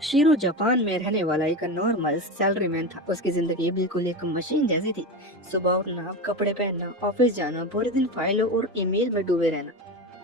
Shero Japan में रहने वाला एक नॉर्मल सैलरीमैन था। उसकी जिंदगी बिल्कुल एक मशीन जैसी थी। सुबह उठना, कपड़े पहनना, ऑफिस जाना, पूरे दिन फाइलों और ईमेल में डूबे रहना,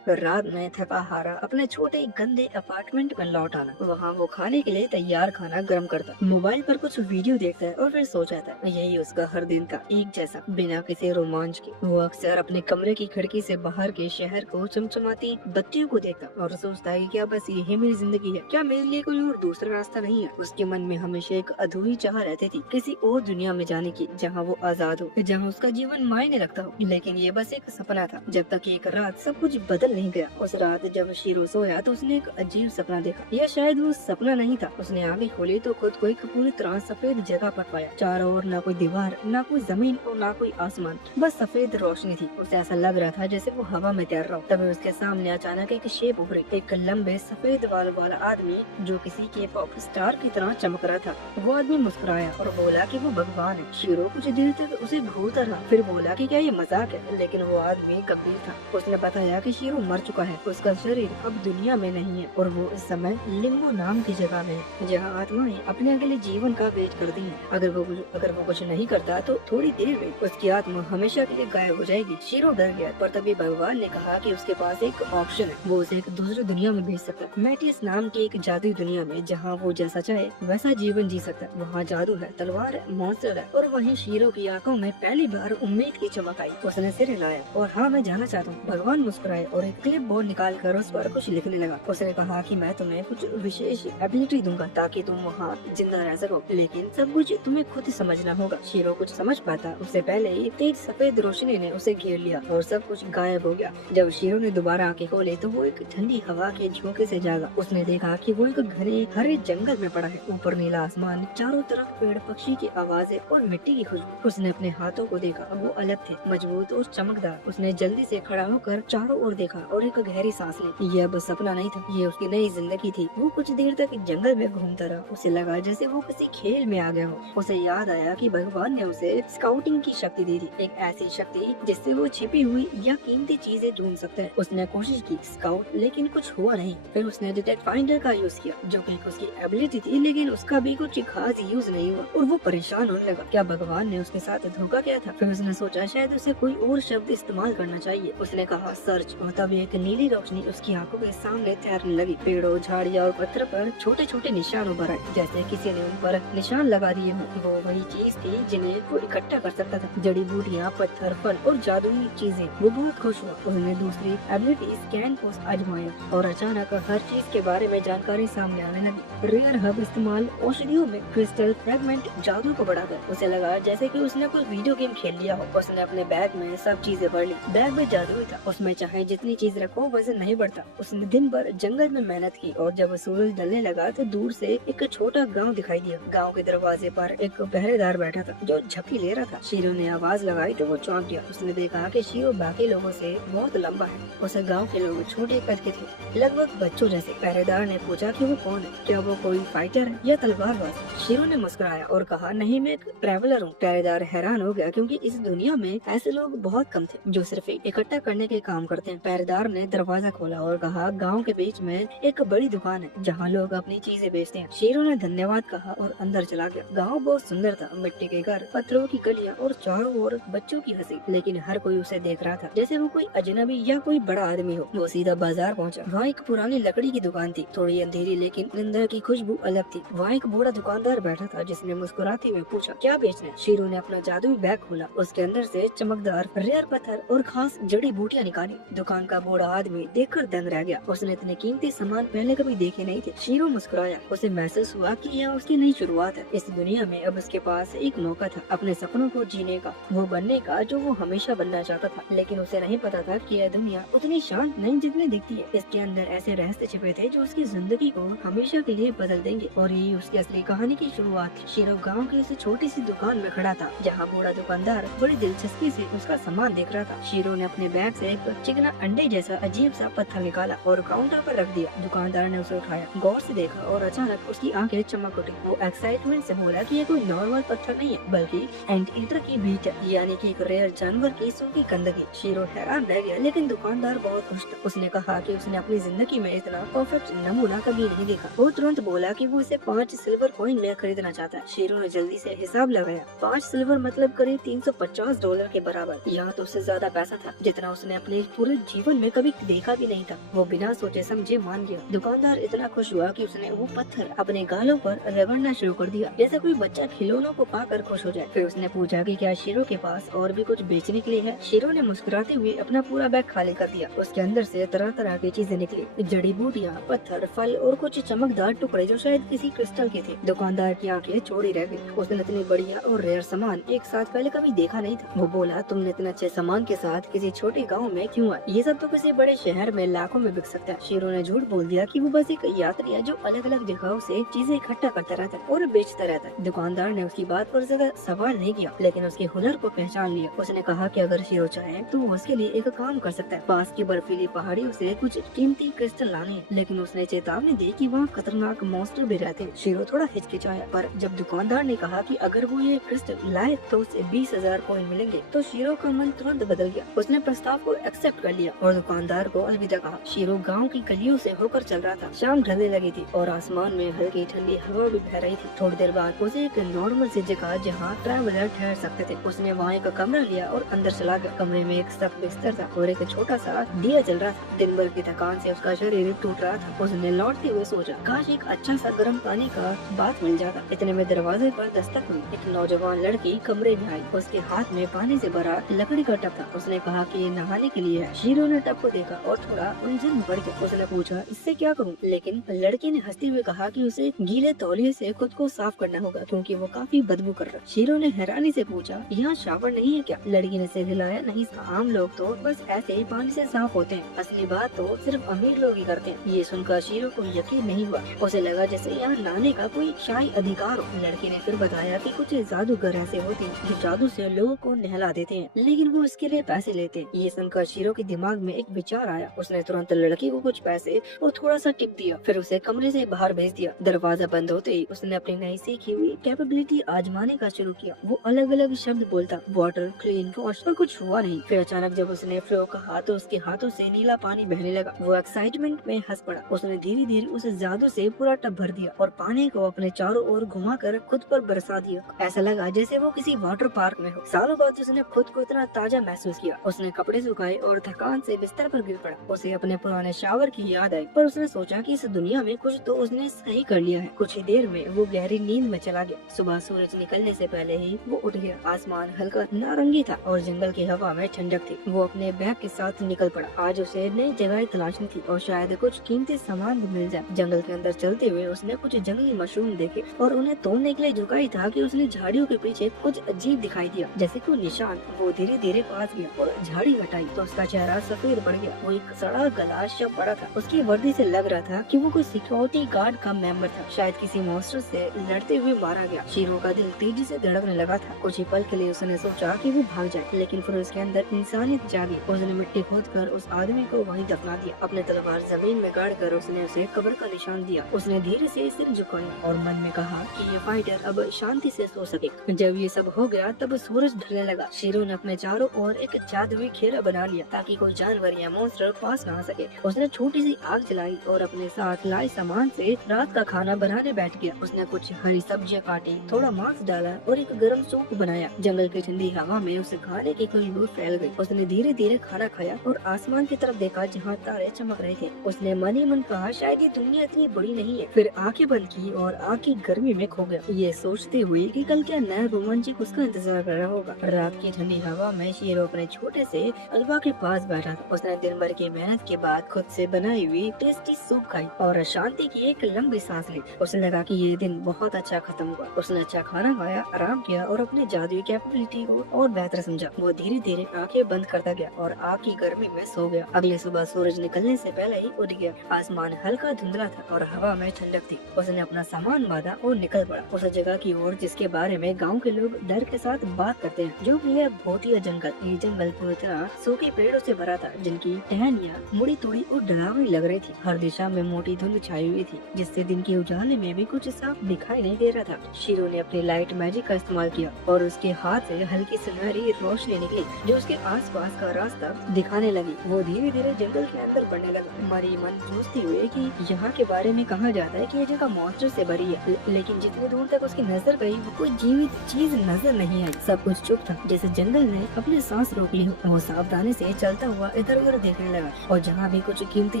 फिर रात में थका हारा अपने छोटे गंदे अपार्टमेंट में लौट आना। वहाँ वो खाने के लिए तैयार खाना गर्म करता, मोबाइल पर कुछ वीडियो देखता है और फिर सो जाता है। यही उसका हर दिन का एक जैसा, बिना किसी रोमांच के। वो अक्सर अपने कमरे की खिड़की से बाहर के शहर को चमचमाती बत्तियों को देखता और सोचता है कि क्या बस यही मेरी जिंदगी है? क्या मेरे लिए कोई और दूसरा रास्ता नहीं है? उसके मन में हमेशा एक अधूरी चाह रहती थी, किसी और दुनिया में जाने की, जहाँ वो आजाद हो, जहाँ उसका जीवन मायने रखता हो। लेकिन ये बस एक सपना था, जब तक एक रात सब कुछ बदल नहीं गया। उस रात जब शीरो सोया तो उसने एक अजीब सपना देखा। यह शायद वो सपना नहीं था। उसने आंखें खोली तो खुद को एक पूरी तरह सफेद जगह पर पाया। चारों ओर ना कोई दीवार, ना कोई जमीन और ना कोई आसमान, बस सफेद रोशनी थी। उसे ऐसा लग रहा था जैसे वो हवा में तैर रहा हो। तभी उसके सामने अचानक एक शेप उभरी, एक लंबे सफेद बाल वाला आदमी जो किसी के पॉप स्टार की तरह चमक रहा था। वो आदमी मुस्कुराया और बोला कि वो भगवान है। शीरो कुछ देर तक उसे घूरता रहा, फिर बोला कि क्या ये मजाक है? लेकिन वो आदमी गंभीर था। उसने बताया कि शीरो मर चुका है, उसका शरीर अब दुनिया में नहीं है और वो इस समय लिम्बो नाम की जगह में है, जहाँ आत्माएं अपने अगले जीवन का वेट करती हैं। अगर वो कुछ नहीं करता तो थोड़ी देर में उसकी आत्मा हमेशा के लिए गायब हो जाएगी। शीरो डर गया, पर तभी भगवान ने कहा कि उसके पास एक ऑप्शन है। वो उसे एक दूसरी दुनिया में भेज सकता है, मेटियस नाम की एक जादुई दुनिया में, जहाँ वो जैसा चाहे वैसा जीवन जी सकता है। वहाँ जादू है, तलवार है, मॉन्स्टर है। और वहीं शीरो की आंखों में पहली बार उम्मीद की चमक आई। उसने सिर हिलाया और हाँ, मैं जाना चाहता हूँ। भगवान मुस्कुराए और एक क्लिप बोर्ड निकाल कर उस पर कुछ लिखने लगा। उसने कहा कि मैं तुम्हें कुछ विशेष एबिलिटी दूंगा ताकि तुम वहाँ जिंदा रह सको, लेकिन सब कुछ तुम्हें खुद समझना होगा। शीरो कुछ समझ पाता उससे पहले ही तेज सफेद रोशनी ने उसे घेर लिया और सब कुछ गायब हो गया। जब शीरो ने दोबारा आंखें खोली तो वो एक ठंडी हवा के झोंके से जागा। उसने देखा कि वो एक घने हरे जंगल में पड़ा है। ऊपर नीला आसमान, चारों तरफ पेड़, पक्षी की आवाजें और मिट्टी की खुशबू। उसने अपने हाथों को देखा, वो अलग थे, मजबूत और चमकदार। उसने जल्दी से खड़ा होकर चारों ओर देखा और एक गहरी सांस ली। ये अब सपना नहीं था, ये उसकी नई जिंदगी थी। वो कुछ देर तक जंगल में घूमता रहा। उसे लगा जैसे वो किसी खेल में आ गया हो। उसे याद आया कि भगवान ने उसे स्काउटिंग की शक्ति दी थी, एक ऐसी शक्ति जिससे वो छिपी हुई या कीमती चीजें ढूंढ सकता है। उसने कोशिश की स्काउट, लेकिन कुछ हुआ नहीं। फिर उसने डिटेक्ट फाइंडर का यूज किया, जो कि उसकी एबिलिटी थी, लेकिन उसका भी कुछ खास यूज नहीं हुआ और वो परेशान होने लगा। क्या भगवान ने उसके साथ धोखा किया था? फिर उसने सोचा शायद उसे कोई और शब्द इस्तेमाल करना चाहिए। उसने कहा सर्च, और तभी एक नीली रोशनी उसकी आंखों के सामने तैरने लगी। पेड़ों, झाड़ियाँ और पत्थर पर छोटे छोटे निशान उभर आए, जैसे किसी ने उन पर निशान लगा दिए हों। वो वही चीज थी जिन्हें वो इकट्ठा कर सकता था, जड़ी बूटियाँ, पत्थर, फल और जादुई चीजें। वो बहुत खुश हुआ। उसने दूसरी एबिलिटी स्कैन को आजमाया और अचानक हर चीज के बारे में जानकारी सामने आने लगी। रेयर हब इस्तेमाल, औषधियों में क्रिस्टल फ्रेगमेंट, जादू को बढ़ाकर। उसे लगा जैसे कि उसने कोई वीडियो गेम खेल लिया हो। उसने अपने बैग में सब चीजें भर ली। बैग में जादू ही था, उसमें चाहे जितनी चीज रखो वजन नहीं बढ़ता। उसने दिन भर जंगल में मेहनत की और जब सूरज ढलने लगा तो दूर से एक छोटा गांव दिखाई दिया। गांव के दरवाजे पर एक पहरेदार बैठा था जो झपकी ले रहा था। शीरो ने आवाज लगाई तो वो चौंक गया। उसने देखा कि शीरो बाकी लोगों से बहुत लंबा है। उसे गाँव के लोग छोटे कद के थे, लगभग बच्चों जैसे। पहरेदार ने पूछा कि वो कौन है, क्या वो कोई फाइटर है या तलवारबाज? शीरो ने मुस्कुराया और कहा नहीं, मैं एक ट्रैवलर हूँ। पहरेदार हैरान हो गया क्योंकि इस दुनिया में ऐसे लोग बहुत कम थे जो सिर्फ इकट्ठा करने के काम करते हैं। पहरेदार ने दरवाजा खोला और कहा गांव के बीच में एक बड़ी दुकान है जहाँ लोग अपनी चीजें बेचते हैं। शीरो ने धन्यवाद कहा और अंदर चला गया। गांव बहुत सुंदर था, मिट्टी के घर, पत्थरों की गलियां और चारों ओर बच्चों की हंसी, लेकिन हर कोई उसे देख रहा था जैसे वो कोई अजनबी या कोई बड़ा आदमी हो। वो सीधा बाजार पहुंचा। वहाँ एक पुरानी लकड़ी की दुकान थी, थोड़ी अंधेरी, लेकिन अंदर की खुशबू अलग थी। वहाँ एक बूढ़ा दुकानदार बैठा था जिसने मुस्कुराते हुए पूछा क्या बेचना है? शीरो ने अपना जादुई बैग खोला, उसके अंदर से चमकदार रेयर पत्थर और खास जड़ी बूटियां निकाली। दुकान का बूढ़ा आदमी देखकर दंग रह गया। उसने इतने कीमती सामान पहले कभी देखे नहीं थे। शीरो मुस्कुराया। उसे महसूस हुआ कि यह उसकी नई शुरुआत है। इस दुनिया में अब उसके पास एक मौका था अपने सपनों को जीने का, वो बनने का जो वो हमेशा बनना चाहता था। लेकिन उसे नहीं पता था कि यह दुनिया उतनी शांत नहीं जितनी दिखती है। इसके अंदर ऐसे रहस्य छिपे थे जो उसकी जिंदगी को हमेशा के लिए बदल देंगे। और यही उसकी असली कहानी की शुरुआत थी। शीरो गाँव की उस छोटी सी दुकान में खड़ा था जहाँ बूढ़ा दुकानदार बड़ी दिलचस्पी से उसका सामान देख रहा था। शीरो ने अपने बैग से एक चिकना अंडे डंडे जैसा अजीब सा पत्थर निकाला और काउंटर पर रख दिया। दुकानदार ने उसे उठाया, गौर से देखा और अचानक उसकी आंखें चमक उठी। वो एक्साइटमेंट से बोला कि ये कोई नॉर्मल पत्थर नहीं है बल्कि एंट ईटर की बीट है, यानी कि एक रेयर जानवर की सूखी गंदगी। शीरो हैरान रह गया, लेकिन दुकानदार बहुत खुश था। उसने कहा कि उसने अपनी जिंदगी में इतना परफेक्ट नमूना कभी नहीं देखा। वो तुरंत बोला कि वो इसे 5 सिल्वर कॉइन में खरीदना चाहता है। शीरो ने जल्दी से हिसाब लगाया। 5 सिल्वर मतलब करीब $350 के बराबर। यहाँ तो उससे ज्यादा पैसा था जितना उसने अपने पूरे जीवन में कभी देखा भी नहीं था। वो बिना सोचे समझे मान गया। दुकानदार इतना खुश हुआ कि उसने वो पत्थर अपने गालों पर रगड़ना शुरू कर दिया, जैसे कोई बच्चा खिलौनों को पाकर खुश हो जाए। फिर उसने पूछा कि क्या शीरो के पास और भी कुछ बेचने के लिए है। शीरो ने मुस्कुराते हुए अपना पूरा बैग खाली कर दिया। उसके अंदर से तरह तरह की चीजें निकली, जड़ी बूटियाँ, पत्थर, फल और कुछ चमकदार टुकड़े जो शायद किसी क्रिस्टल के थे। दुकानदार की आंखें चौड़ी रह गई। उसने इतनी बढ़िया और रेयर सामान एक साथ पहले कभी देखा नहीं था। वो बोला, तुमने इतने अच्छे सामान के साथ किसी छोटे गाँव में क्यों आए? ये सब तो किसी बड़े शहर में लाखों में बिक सकता है। शीरो ने झूठ बोल दिया कि वो बस एक यात्री है जो अलग अलग जगहों से चीजें इकट्ठा करता रहता है और बेचता रहता है। दुकानदार ने उसकी बात पर ज्यादा सवाल नहीं किया, लेकिन उसके हुनर को पहचान लिया। उसने कहा कि अगर शीरो चाहे तो वो उसके लिए एक काम कर सकता है। पास की बर्फीली पहाड़ियों से कुछ कीमती क्रिस्टल लाने हैं, लेकिन उसने चेतावनी दी कि वहाँ खतरनाक मॉन्स्टर भी रहते हैं। शीरो थोड़ा हिचकिचाया, पर जब दुकानदार ने कहा कि अगर वो ये क्रिस्टल लाए तो उसे 20,000 कॉइन मिलेंगे, तो शीरो का मन तुरंत बदल गया। उसने प्रस्ताव को एक्सेप्ट कर लिया और दुकानदार को अलविदा कहा। शीरो गाँव की गलियों से होकर चल रहा था। शाम ढलने लगी थी और आसमान में हल्की ठंडी हवा भी बह रही थी। थोड़ी देर बाद उसे एक नॉर्मल सी जगह जहाँ ट्रैवलर ठहर सकते थे। उसने वहाँ एक कमरा लिया और अंदर चला गया। कमरे में एक सख्त बिस्तर था और एक छोटा सा दिया जल रहा था। दिन भर की थकान से उसका शरीर टूट रहा था। उसने लौटते हुए सोचा, काश एक अच्छा सा गर्म पानी का बात मिल जाता। इतने में दरवाजे पर दस्तक हुई। एक नौजवान लड़की कमरे में आई। उसके हाथ में पानी से भरा लकड़ी का टब था। उसने कहा कि ये नहाने के लिए है। शीरो ने टब को देखा और थोड़ा उलझन में पड़ गया। उसने पूछा, इससे क्या करूं? लेकिन लड़की ने हंसते हुए कहा कि उसे गीले तौलिए से खुद को साफ करना होगा क्योंकि वो काफी बदबू कर रहा। शीरो ने हैरानी से पूछा, यहाँ शावर नहीं है क्या? लड़की ने सिर हिलाया, नहीं, आम लोग तो बस ऐसे ही पानी से साफ होते हैं। असली बात तो सिर्फ अमीर लोग ही करते हैं। ये सुनकर शीरो को यकीन नहीं हुआ। उसे लगा जैसे यहाँ नहाने का कोई शाही अधिकार हो। लड़की ने फिर बताया कि कुछ जादूगर ऐसे होते हैं जो जादू से लोगों को नहला देते हैं, लेकिन वो इसके लिए पैसे लेते हैं। ये सुनकर शीरो के दिमाग में एक विचार आया। उसने तुरंत लड़की को कुछ पैसे और थोड़ा सा टिप दिया, फिर उसे कमरे से बाहर भेज दिया। दरवाजा बंद होते ही उसने अपनी नई सीखी हुई कैपेबिलिटी आजमाने का शुरू किया। वो अलग अलग शब्द बोलता, वाटर, क्लीन, वॉश, पर कुछ हुआ नहीं। फिर अचानक जब उसने फ्लो कहा तो उसके हाथों से नीला पानी बहने लगा। वो एक्साइटमेंट में हंस पड़ा। उसने धीरे धीरे उस जादू से पूरा टब भर दिया और पानी को अपने चारों ओर घुमाकर खुद पर बरसा दिया। ऐसा लगा जैसे वो किसी वाटर पार्क में हो। सालों बाद उसने खुद को इतना ताजा महसूस किया। उसने कपड़े सुखाए और थकान से बिस्तर पर गिर पड़ा। उसे अपने पुराने शावर की याद आई, पर उसने सोचा कि इस दुनिया में कुछ तो उसने सही कर लिया है। कुछ ही देर में वो गहरी नींद में चला गया। सुबह सूरज निकलने से पहले ही वो उठ गया। आसमान हल्का नारंगी था और जंगल की हवा में ठंडक थी। वो अपने बैग के साथ निकल पड़ा। आज उसे नई जगह तलाशनी थी और शायद कुछ कीमती सामान भी मिल जाए। जंगल के अंदर चलते हुए उसने कुछ जंगली मशरूम देखे और उन्हें तोड़ने के लिए झुकाई था कि उसने झाड़ियों के पीछे कुछ अजीब दिखाई दिया, जैसे कोई निशान। वो धीरे धीरे पास गया और झाड़ी हटाई तो उसका चेहरा सफेद पड़ गया। वो एक सड़ा गला शव पड़ा था। उसकी वर्दी से लग रहा था कि वो कोई सिक्योरिटी गार्ड का मेंबर था। शायद किसी मॉन्स्टर से लड़ते हुए मारा गया। शीरो का दिल तेजी से धड़कने लगा था। कुछ ही पल के लिए उसने सोचा कि वो भाग जाए, लेकिन फिर उसके अंदर इंसानियत जागी। उसने मिट्टी खोदकर उस आदमी को वहीं दफना दिया। अपने तलवार जमीन में गाड़ कर उसने उसे कब्र का निशान दिया। उसने धीरे से सिर झुकाया और मन में कहा कि ये फाइटर अब शांति से सो सके। जब ये सब हो गया तब सूरज ढलने लगा। शीरो ने अपने चारों ओर एक जादुई घेरा बना लिया ताकि कोई जानवर या मॉन्स्टर पास ना आ सके। उसने छोटी सी आग जलाई और अपने साथ लाए सामान से रात का खाना बनाने बैठ गया। उसने कुछ हरी सब्जियां काटी, थोड़ा मांस डाला और एक गर्म सूप बनाया। जंगल की ठंडी हवा में उसे खाने की खुशबू फैल गई। उसने धीरे धीरे खाना खाया और आसमान की तरफ देखा जहाँ तारे चमक रहे थे। उसने मन ही मन कहा, शायद ये दुनिया इतनी बड़ी नहीं है। फिर आंखें बंद की और आग की गर्मी में खो गया, ये सोचते हुए कि कल क्या नया रोमांचक उसका इंतजार कर रहा होगा। रात की ठंडी हवा में शीरो अपने छोटे से अलवा के पास बैठा था। उसने दिन भर की मेहनत के बाद खुद से बनाई हुई टेस्टी सूप खाई और शांति की एक लंबी सांस ली। उसे लगा कि ये दिन बहुत अच्छा खत्म हुआ। उसने अच्छा खाना खाया, आराम किया और अपनी जादुई कैपेबिलिटी को और बेहतर समझा। वो धीरे धीरे आंखें बंद करता गया और आग की गर्मी में सो गया। अगली सुबह सूरज निकलने से पहले ही उठ गया। आसमान हल्का धुंधला था और हवा में ठंडक थी। उसने अपना सामान बांधा और निकल पड़ा उस जगह की ओर जिसके बारे में गांव के लोग डर के साथ बात करते हैं, जो कि है भूतिया जंगल। ये जंगल पूरी तरह सूखे पेड़ों से भरा था था जिनकी टहनियाँ मुड़ी तोड़ी और डरावनी लग रही थी। हर दिशा में मोटी धुंध छाई हुई थी जिससे दिन के उजाले में भी कुछ साफ दिखाई नहीं दे रहा था। शीरो ने अपनी लाइट मैजिक का इस्तेमाल किया और उसके हाथ से हल्की सुनहरी रोशनी निकली जो उसके आसपास का रास्ता दिखाने लगी। वो धीरे धीरे जंगल के अंदर बढ़ने लगा। मरी मन सोचती हुई कि यहाँ के बारे में कहा जाता है कि ये जगह मॉन्स्टर से भरी है, लेकिन जितनी दूर तक उसकी नजर गई वो कोई जीवित चीज नजर नहीं आई। सब कुछ चुप था जैसे जंगल ने अपनी सांस रोक ली हो। वो सावधानी से चलता हुआ इधर उधर देखने लगा और जहाँ भी कुछ कीमती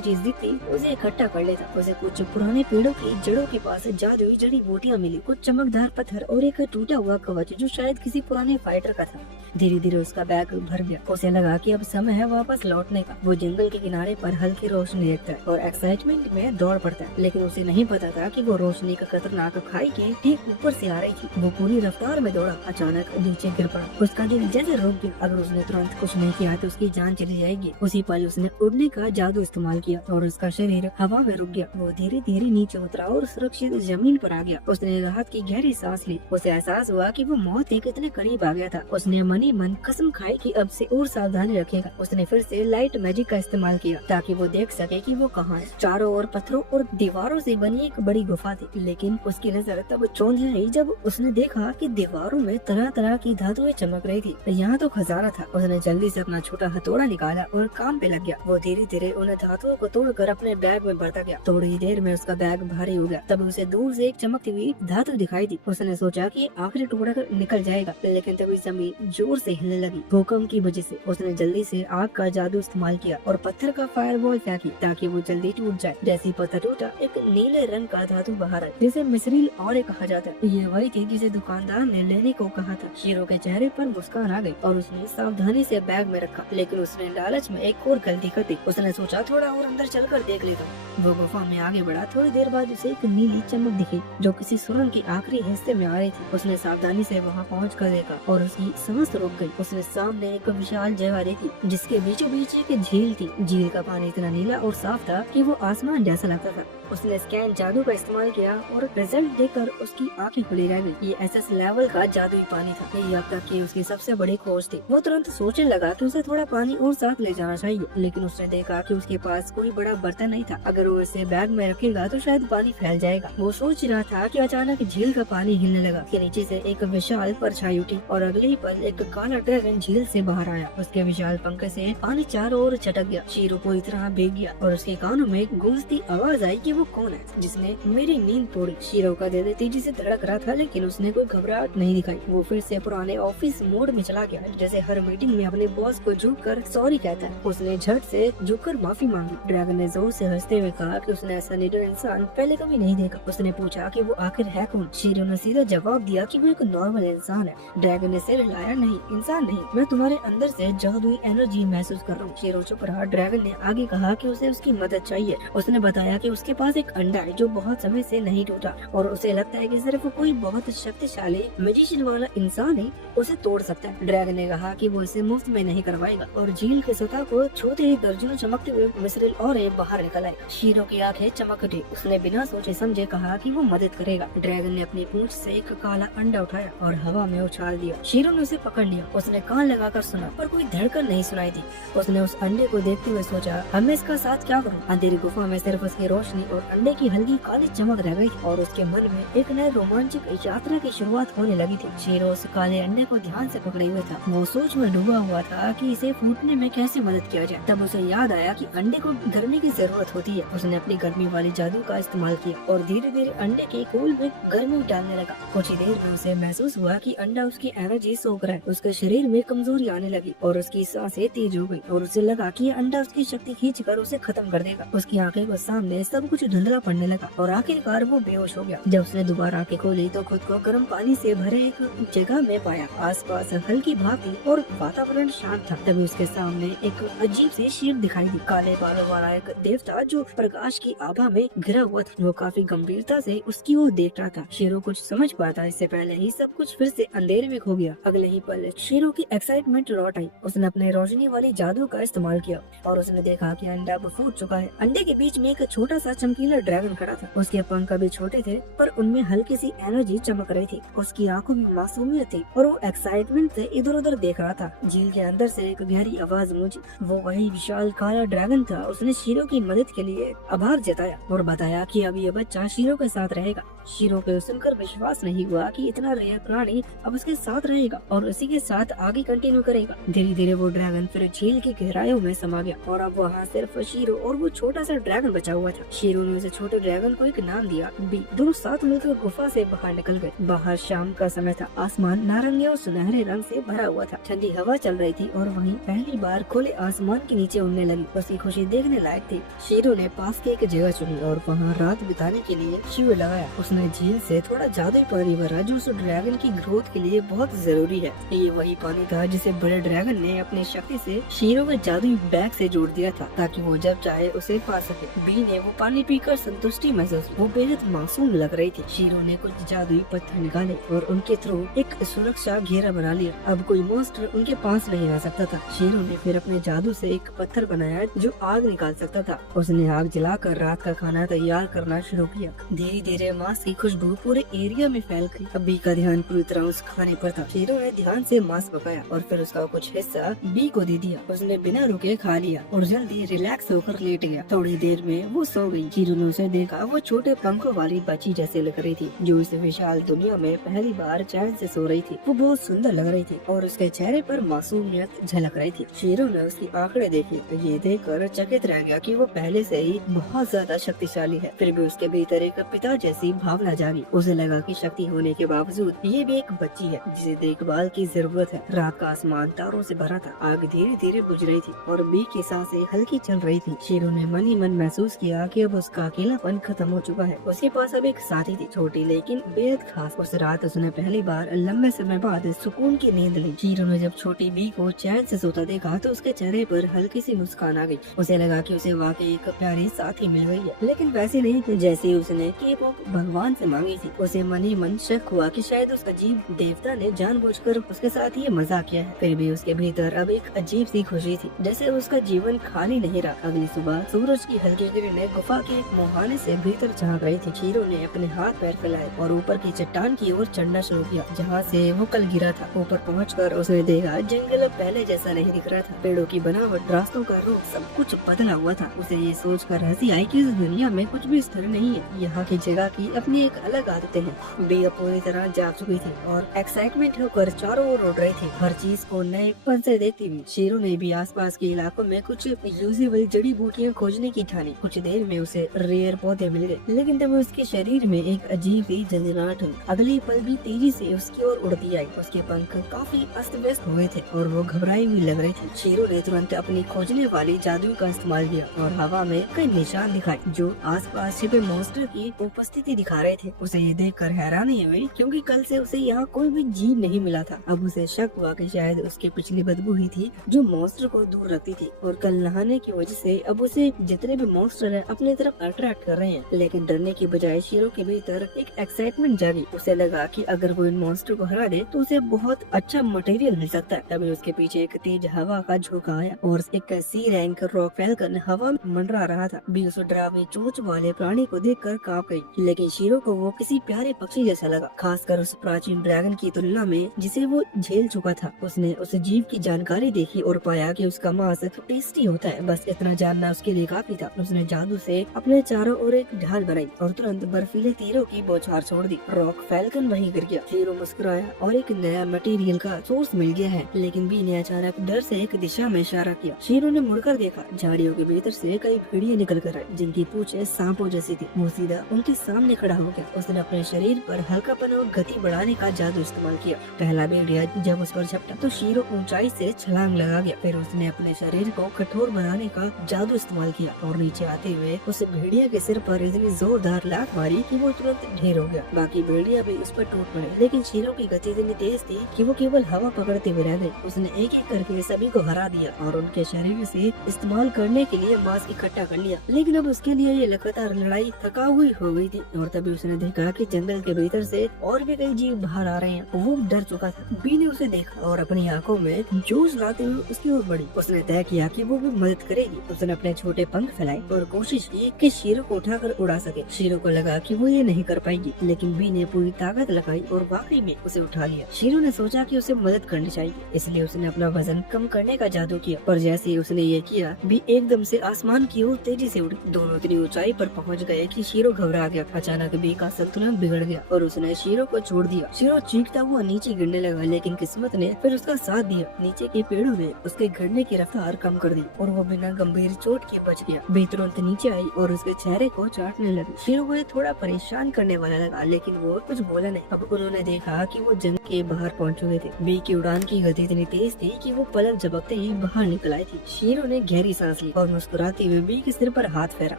चीज दिखती उसे इकट्ठा कर लेता। उसे कुछ पुराने पेड़ों की जड़ों के पास जादुई जड़ी बूटियाँ मिली, कुछ चमकदार पत्थर और एक टूटा हुआ कवच जो शायद किसी पुराने फाइटर का था। धीरे धीरे उसका बैग भर गया। उसे लगा कि अब समय है वापस लौटने का। वो जंगल के किनारे पर हल्की रोशनी देखता है और एक्साइटमेंट में दौड़ पड़ता है, लेकिन उसे नहीं पता था कि वो रोशनी का खतरनाक खाई के ठीक ऊपर से आ रही थी। वो पूरी रफ्तार में दौड़ा, अचानक नीचे गिर पड़ा। उसका दिल जैसे रुक गया। अगर उसने तुरंत कुछ नहीं किया तो उसकी जान चली जाएगी। उसी पल उसने उड़ने का जादू इस्तेमाल किया और उसका शरीर हवा में रुक गया। वो धीरे धीरे नीचे उतरा और सुरक्षित जमीन पर आ गया। उसने राहत की गहरी सांस ली। उसे एहसास हुआ कि वो मौत के कितने करीब आ गया था। उसने मनी मन कसम खाई कि अब से और सावधानी रखेगा। उसने फिर से लाइट मैजिक का इस्तेमाल किया ताकि वो देख सके कि वो कहाँ है। चारों ओर पत्थरों और दीवारों से बनी एक बड़ी गुफा थी, लेकिन उसकी नजर तब चौंधी रही जब उसने देखा कि दीवारों में तरह तरह की धातुएं चमक रही थी। यहाँ तो खजाना था। उसने जल्दी से अपना छोटा हथौड़ा निकाला और काम पे लग गया। वो धीरे धीरे उन धातुओं को तोड़कर अपने बैग में भरता गया। थोड़ी देर में उसका बैग भारी हो गया। तब उसे दूर से एक चमकती हुई धातु दिखाई दी। उसने सोचा कि आखिरी टुकड़ा निकल जाएगा, लेकिन तभी जमीन जोर से हिलने लगी भूकंप की वजह से। उसने जल्दी से आग का जादू इस्तेमाल किया और पत्थर का फायरबॉल फेंकी ताकि वो जल्दी टूट जाए। जैसे ही पत्थर टूटा एक नीले रंग का धातु बाहर आया जिसे मिस्रिल और कहा जाता है। ये वही थी जिसे दुकानदार ने लेने को कहा था। शीरो के चेहरे पर मुस्कान आ गई और उसने सावधानी से बैग में रखा, लेकिन उसने लालच में एक और गलती कर दी। उसने सोचा थोड़ा और अंदर चलकर देख लेगा। वो गुफा में आगे बढ़ा। थोड़ी देर बाद उसे एक नीली चमक दिखी जो किसी सुरंग के आखिरी हिस्से में आ रही थी। उसने सावधानी से वहाँ पहुँच कर देखा और उसकी सांस रुक गई। उसने सामने एक विशाल जगह देखी जिसके बीचों बीच एक झील थी। झील का पानी इतना नीला और साफ था कि वो आसमान जैसा लगता था। उसने स्कैन जादू का इस्तेमाल किया और रिजल्ट देखकर उसकी आंखें खुली रह गई। ये एसएस लेवल का जादुई पानी था। यही अब तक की उसकी सबसे बड़ी खोज थी। वो तुरंत सोचने लगा कि उसे थोड़ा पानी और साथ ले जाना चाहिए, लेकिन उसने देखा कि उसके पास कोई बड़ा बर्तन नहीं था। अगर वो इसे बैग में रखेगा तो शायद पानी फैल जाएगा। वो सोच रहा था कि अचानक झील का पानी हिलने लगा। उसके नीचे से एक विशाल परछाई उठी और अगले ही पल एक काला ड्रैगन झील से बाहर आया। उसके विशाल पंख से पानी चारों ओर छटक गया। शीरो पूरी तरह भीग गया और उसके कानों में गूंजती आवाज आई कि वो कौन है जिसने मेरी नींद तोड़ी। शीरो का दिल तेजी से धड़क रहा था, लेकिन उसने कोई घबराहट नहीं दिखाई। वो फिर से पुराने ऑफिस मोड में चला गया, जैसे हर मीटिंग में अपने बॉस को झुककर सॉरी कहता है। उसने झट से झुककर माफी मांगी। ड्रैगन ने जोर से हंसते हुए कहा कि उसने ऐसा निडर इंसान पहले कभी नहीं देखा। उसने पूछा कि वो आखिर है कौन। शीरो ने सीधा जवाब दिया कि वो एक नॉर्मल इंसान है। ड्रैगन ने सिर हिलाया, नहीं इंसान नहीं, मैं तुम्हारे अंदर से जादुई एनर्जी महसूस कर रहा हूँ। शीरो चुप रहा। ड्रैगन ने आगे कहा कि उसे उसकी मदद चाहिए। उसने बताया कि उसके पास एक अंडा है जो बहुत समय से नहीं टूटा और उसे लगता है कि सिर्फ कोई बहुत शक्तिशाली मैजिशियन वाला इंसान ही उसे तोड़ सकता है। ड्रैगन ने कहा कि वो इसे मुफ्त में नहीं करवाएगा और झील के सतह को छूते ही दर्जनों चमकते हुए मिस्रिल और बाहर निकल आए। शीरो की आंखें चमक उठी। उसने बिना सोचे समझे कहा कि वो मदद करेगा। ड्रैगन ने अपनी पूंछ से एक काला अंडा उठाया और हवा में उछाल दिया। शीरो ने उसे पकड़ लिया। उसने कान लगाकर सुना पर कोई धड़कन नहीं सुनाई दी। उसने उस अंडे को देखते हुए सोचा, अब मैं इसका साथ क्या करूं? अंधेरी गुफा में सिर्फ उसकी रोशनी और अंडे की हल्की काली चमक रह गई और उसके मन में एक नए रोमांचक यात्रा की शुरुआत होने लगी थी। शीरो उस काले अंडे को ध्यान से पकड़े हुए था। वो सोच में डूबा हुआ था कि इसे फूटने में कैसे मदद किया जाए। तब उसे याद आया कि अंडे को गर्मी की जरूरत होती है। उसने अपनी गर्मी वाले जादू का इस्तेमाल किया और धीरे धीरे अंडे के खोल में गर्मी डालने लगा। कुछ ही देर में उसे महसूस हुआ कि अंडा उसकी एनर्जी सोख रहा है। उसके शरीर में कमजोरी आने लगी और उसकी सांसें तेज हो गई और उसे लगा कि ये अंडा उसकी शक्ति खींच कर उसे खत्म कर देगा। उसकी आंखें के सामने सब कुछ धुंधला पड़ने लगा और आखिरकार वो बेहोश हो गया। जब उसने दोबारा आंखें खोली तो खुद को गर्म पानी से भरे एक जगह में पाया। आसपास हल्की भाप थी और वातावरण शांत था। तभी उसके सामने एक अजीब सी शेर दिखाई दी। काले बालों वाला एक देवता जो प्रकाश की आभा में घिरा हुआ था। वो काफी गंभीरता से उसकी ओर देख रहा था। शेरो कुछ समझ पाता इससे पहले ही सब कुछ फिर से अंधेरे में खो गया। अगले ही पल से शीरो की एक्साइटमेंट लौट आई। उसने अपने रोशनी वाली जादू का इस्तेमाल किया और उसने देखा कि अंडा अब फूट चुका है। अंडे के बीच में एक छोटा सा चमकीला ड्रैगन खड़ा था। उसके पंख अभी छोटे थे पर उनमें हल्की सी एनर्जी चमक रही थी। उसकी आंखों में मासूमियत थी और वो एक्साइटमेंट से इधर उधर देख रहा था। झील के अंदर से एक गहरी आवाज गूंजी। वो वही विशाल काला ड्रैगन था। उसने शीरो की मदद के लिए आभार जताया और बताया कि अब ये बच्चा शीरो के साथ रहेगा। शीरो को सुनकर विश्वास नहीं हुआ कि इतना रेयर प्राणी अब उसके साथ रहेगा और उसी के साथ आगे कंटिन्यू करेगा। धीरे धीरे वो ड्रैगन फिर झील की गहराइयों में समा गया और अब वहाँ सिर्फ शीरो और वो छोटा सा ड्रैगन बचा हुआ था। शीरो ने उसे छोटे ड्रैगन को एक नाम दिया बी। दोनों साथ मिलकर गुफा से बाहर निकल गए। बाहर शाम का समय था। आसमान नारंगी और सुनहरे रंग से भरा हुआ था। ठंडी हवा चल रही थी और वहीं पहली बार खुले आसमान के नीचे उड़ने लगी। उसकी खुशी देखने लायक थी। शीरो ने पास की एक जगह चुनी और वहाँ रात बिताने के लिए शिविर लगाया। उसने झील से थोड़ा जादुई पानी भरा जो उस ड्रैगन की ग्रोथ के लिए बहुत जरूरी है। ये वही पानी था जिसे बड़े ड्रैगन ने अपनी शक्ति से शीरो के जादुई बैग से जोड़ दिया था ताकि वो जब चाहे उसे पा सके। बी ने वो पानी पीकर संतुष्टि महसूस की। वो बेहद मासूम लग रही थी। शीरो ने कुछ जादुई पत्थर निकाले और उनके थ्रू एक सुरक्षा घेरा बना लिया। अब कोई मॉन्स्टर उनके पास नहीं आ सकता था। शीरो ने फिर अपने जादू से एक पत्थर बनाया जो आग निकाल सकता था। उसने आग जलाकर रात का खाना तैयार करना शुरू किया। धीरे धीरे मांस की खुशबू पूरे एरिया में फैल गई। अब बी का ध्यान पूरी तरह उस खाने पर था। शीरो ने ध्यान से मांस पकाया और फिर उसका कुछ हिस्सा बी को दे दिया। उसने बिना रुके खा लिया और जल्दी रिलैक्स होकर लेट गया। थोड़ी देर में वो सो गई। शीरो ने उसे देखा। वो छोटे पंखों वाली बच्ची जैसे लग रही थी जो इस विशाल दुनिया में पहली बार चैन से सो रही थी। वो बहुत सुंदर लग रही थी और उसके चेहरे पर मासूमियत झलक रही थी। शीरो ने उसकी आंखें देखी। ये देखकर चकित रह गया कि वो पहले से ही बहुत ज्यादा शक्तिशाली है। फिर भी उसके भीतर एक पिता जैसी भावना जागी। उसे लगा कि शक्ति होने के बावजूद ये भी एक बच्ची है जिसे देखभाल की जरूरत है। रात का आसमान तारों से भरा था। आग धीरे धीरे बुझ रही थी और बी की सांसें हल्की चल रही थी। शीरो ने मन ही मन महसूस किया कि अब उसका अकेलापन खत्म हो चुका है। उसके पास अब एक साथी थी, छोटी लेकिन बेहद खास। उस रात उसने पहली बार लंबे समय बाद सुकून की नींद ली। शीरो ने जब छोटी बी को चैन से सोता देखा तो उसके चेहरे पर हल्की सी मुस्कान आ गई। उसे लगा कि उसे वाकई एक प्यारी साथी मिल गई है, लेकिन वैसे नहीं कि जैसी उसने केप भगवान से मांगी थी। उसे मन ही मन शक हुआ कि शायद उस अजीब देवता ने जानबूझकर उसके साथ ये मजाक किया है। फिर भी उसके भीतर अब एक अजीब सी खुशी थी, जैसे उसका जीवन खाली नहीं रहा। अगली सुबह सूरज की हल्की किरणें गुफा के एक मुहाने से भीतर झांक रही थी। शीरो ने अपने हाथ पैर फैलाए और ऊपर की चट्टान की ओर चढ़ना शुरू किया जहाँ से वो कल गिरा था। ऊपर पहुंचकर उसने देखा जंगल अब पहले जैसा नहीं दिख रहा था। पेड़ों की बनावट, रास्तों का रूप, सब कुछ बदला हुआ था। उसे ये सोचकर हंसी आई कि इस दुनिया में कुछ भी स्थिर नहीं है। यहाँ की जगह की अपनी एक अलग आदतें हैं। बी अब पूरी तरह जाग चुकी थी और एक्साइटमेंट होकर चारों ओर उड़ रही थी, हर चीज को नएपन से देखती हुई। शीरो ने भी आसपास के इलाकों में कुछ यूजुअल जड़ी बूटियां खोजने की ठानी। कुछ देर में उसे रेयर पौधे मिल गए, लेकिन तब उसके शरीर में एक अजीब ही झंझनाहट हुई। अगली पल भी तेजी से उसकी ओर उड़ती आई। उसके पंख काफी अस्त व्यस्त हुए थे और वो घबराई हुई लग रही थी। शीरो ने तुरंत अपनी खोजने वाली जादू का इस्तेमाल किया और हवा में कई निशान दिखाए जो आसपास छिपे मॉन्स्टर की उपस्थिति दिखा रहे थे। उसे ये देखकर हैरानी हुई क्योंकि कल से उसे यहाँ कोई भी जीव नहीं मिला था। अब उसे शक हुआ कि शायद उसकी पिछली बदबू ही थी जो मॉन्स्टर को दूर रखती थी और कल नहाने की वजह से अब उसे जितने भी मॉन्स्टर है अपनी तरफ अट्रैक्ट कर रहे हैं। लेकिन डरने की बजाय शीरो के भीतर एक एक्साइटमेंट जागी। उसे लगा कि अगर वो इन मॉन्स्टर को हरा दे तो उसे बहुत अच्छा मटेरियल मिल सकता है। तभी उसके पीछे एक तेज हवा का झोंका आया और एक सी रैंक रॉक फैल्कन हवा में मंडरा रहा था। बी उस डरावनी चोंच वाले प्राणी को देखकर कांप गई, लेकिन शीरो को वो किसी प्यारे पक्षी जैसा लगा, खासकर उस प्राचीन ड्रैगन की तुलना में जिसे वो झेल चुका था। उसने उस जीव की जानकारी देखी और पाया कि उसका मांस टेस्टी होता है। बस इतना जानना उसके लिए काफी था। उसने जादू से अपने चारों ओर एक ढाल बनाई और तुरंत बर्फीले तीरों की बौछार छोड़ दी। रॉक फैल्कन वहीं गिर गया। शीरो मुस्कुराया और एक नया मटेरियल का सोर्स मिल गया है, लेकिन बी ने अचानक डर से एक दिशा में इशारा किया। शीरो ने मुड़कर देखा। झाड़ियों के भीतर से कई भेड़िए निकल कर आए जिनकी पूंछें सांपों जैसी थी। वो सीधा उनके सामने खड़ा हो गया। उसने अपने शरीर पर हल्कापन और गति बढ़ाने का जादू इस्तेमाल किया। पहला भेड़िया जब उस पर झपटा तो शीरो ऊंचाई से छलांग लगा गया। फिर उसने अपने शरीर को कठोर बनाने का जादू इस्तेमाल किया और नीचे आते हुए उस भेड़िया के सिर पर इतनी जोरदार लात मारी कि वो तुरंत ढेर हो गया। बाकी भेड़िया भी उस पर टूट पड़े, लेकिन शीरो की गति इतनी तेज थी कि वो केवल हवा पकड़ते हुए रह गए। उसने एक एक करके सभी को हरा दिया और उनके शरीर से इस्तेमाल करने के लिए मांस इकट्ठा कर लिया। लेकिन अब उसके लिए ये लगातार लड़ाई थका हुई हो गई थी और तभी तभी उसने देखा कि जंगल के भीतर से और भी कई जीव बाहर आ रहे हैं। वो डर चुका था। बी ने उसे देखा और अपनी आंखों में जोश लाते हुए उसकी ओर बढ़ी। उसने तय किया कि वो भी मदद करेगी। उसने अपने छोटे पंख फैलाए और कोशिश की कि शीरो को उठाकर उड़ा सके। शीरो को लगा कि वो ये नहीं कर पाएगी, लेकिन बी ने पूरी ताकत लगाई और वाकई में उसे उठा लिया। शीरो ने सोचा कि उसे मदद करनी चाहिए, इसलिए उसने अपना वजन कम करने का जादू किया। पर जैसे ही उसने ये किया, बी एकदम से आसमान की ओर तेजी से उड़ी। दोनों इतनी ऊंचाई पर पहुंच गए कि शीरो घबरा गया। अचानक बी का संतुलन बिगड़ गया और उसने शीरो को छोड़ दिया। शीरो चीखता हुआ नीचे गिरने लगा, लेकिन किस्मत ने फिर उसका साथ दिया। नीचे के पेड़ों ने उसके गिरने की रफ्तार कम कर दी और वो बिना गंभीर चोट के बच गया। बी तुरंत नीचे आई और उसके चेहरे को चाटने लगी। शीरो को ये थोड़ा परेशान करने वाला लगा, लेकिन वो कुछ बोला नहीं। अब उन्होंने देखा कि वो जंग के बाहर पहुंच चुके थे। बी की उड़ान की गति इतनी तेज थी कि वो पलक झपकते ही बाहर निकल आई थी। शीरो ने गहरी सांस ली और मुस्कुराते हुए बी के सिर पर हाथ फेरा।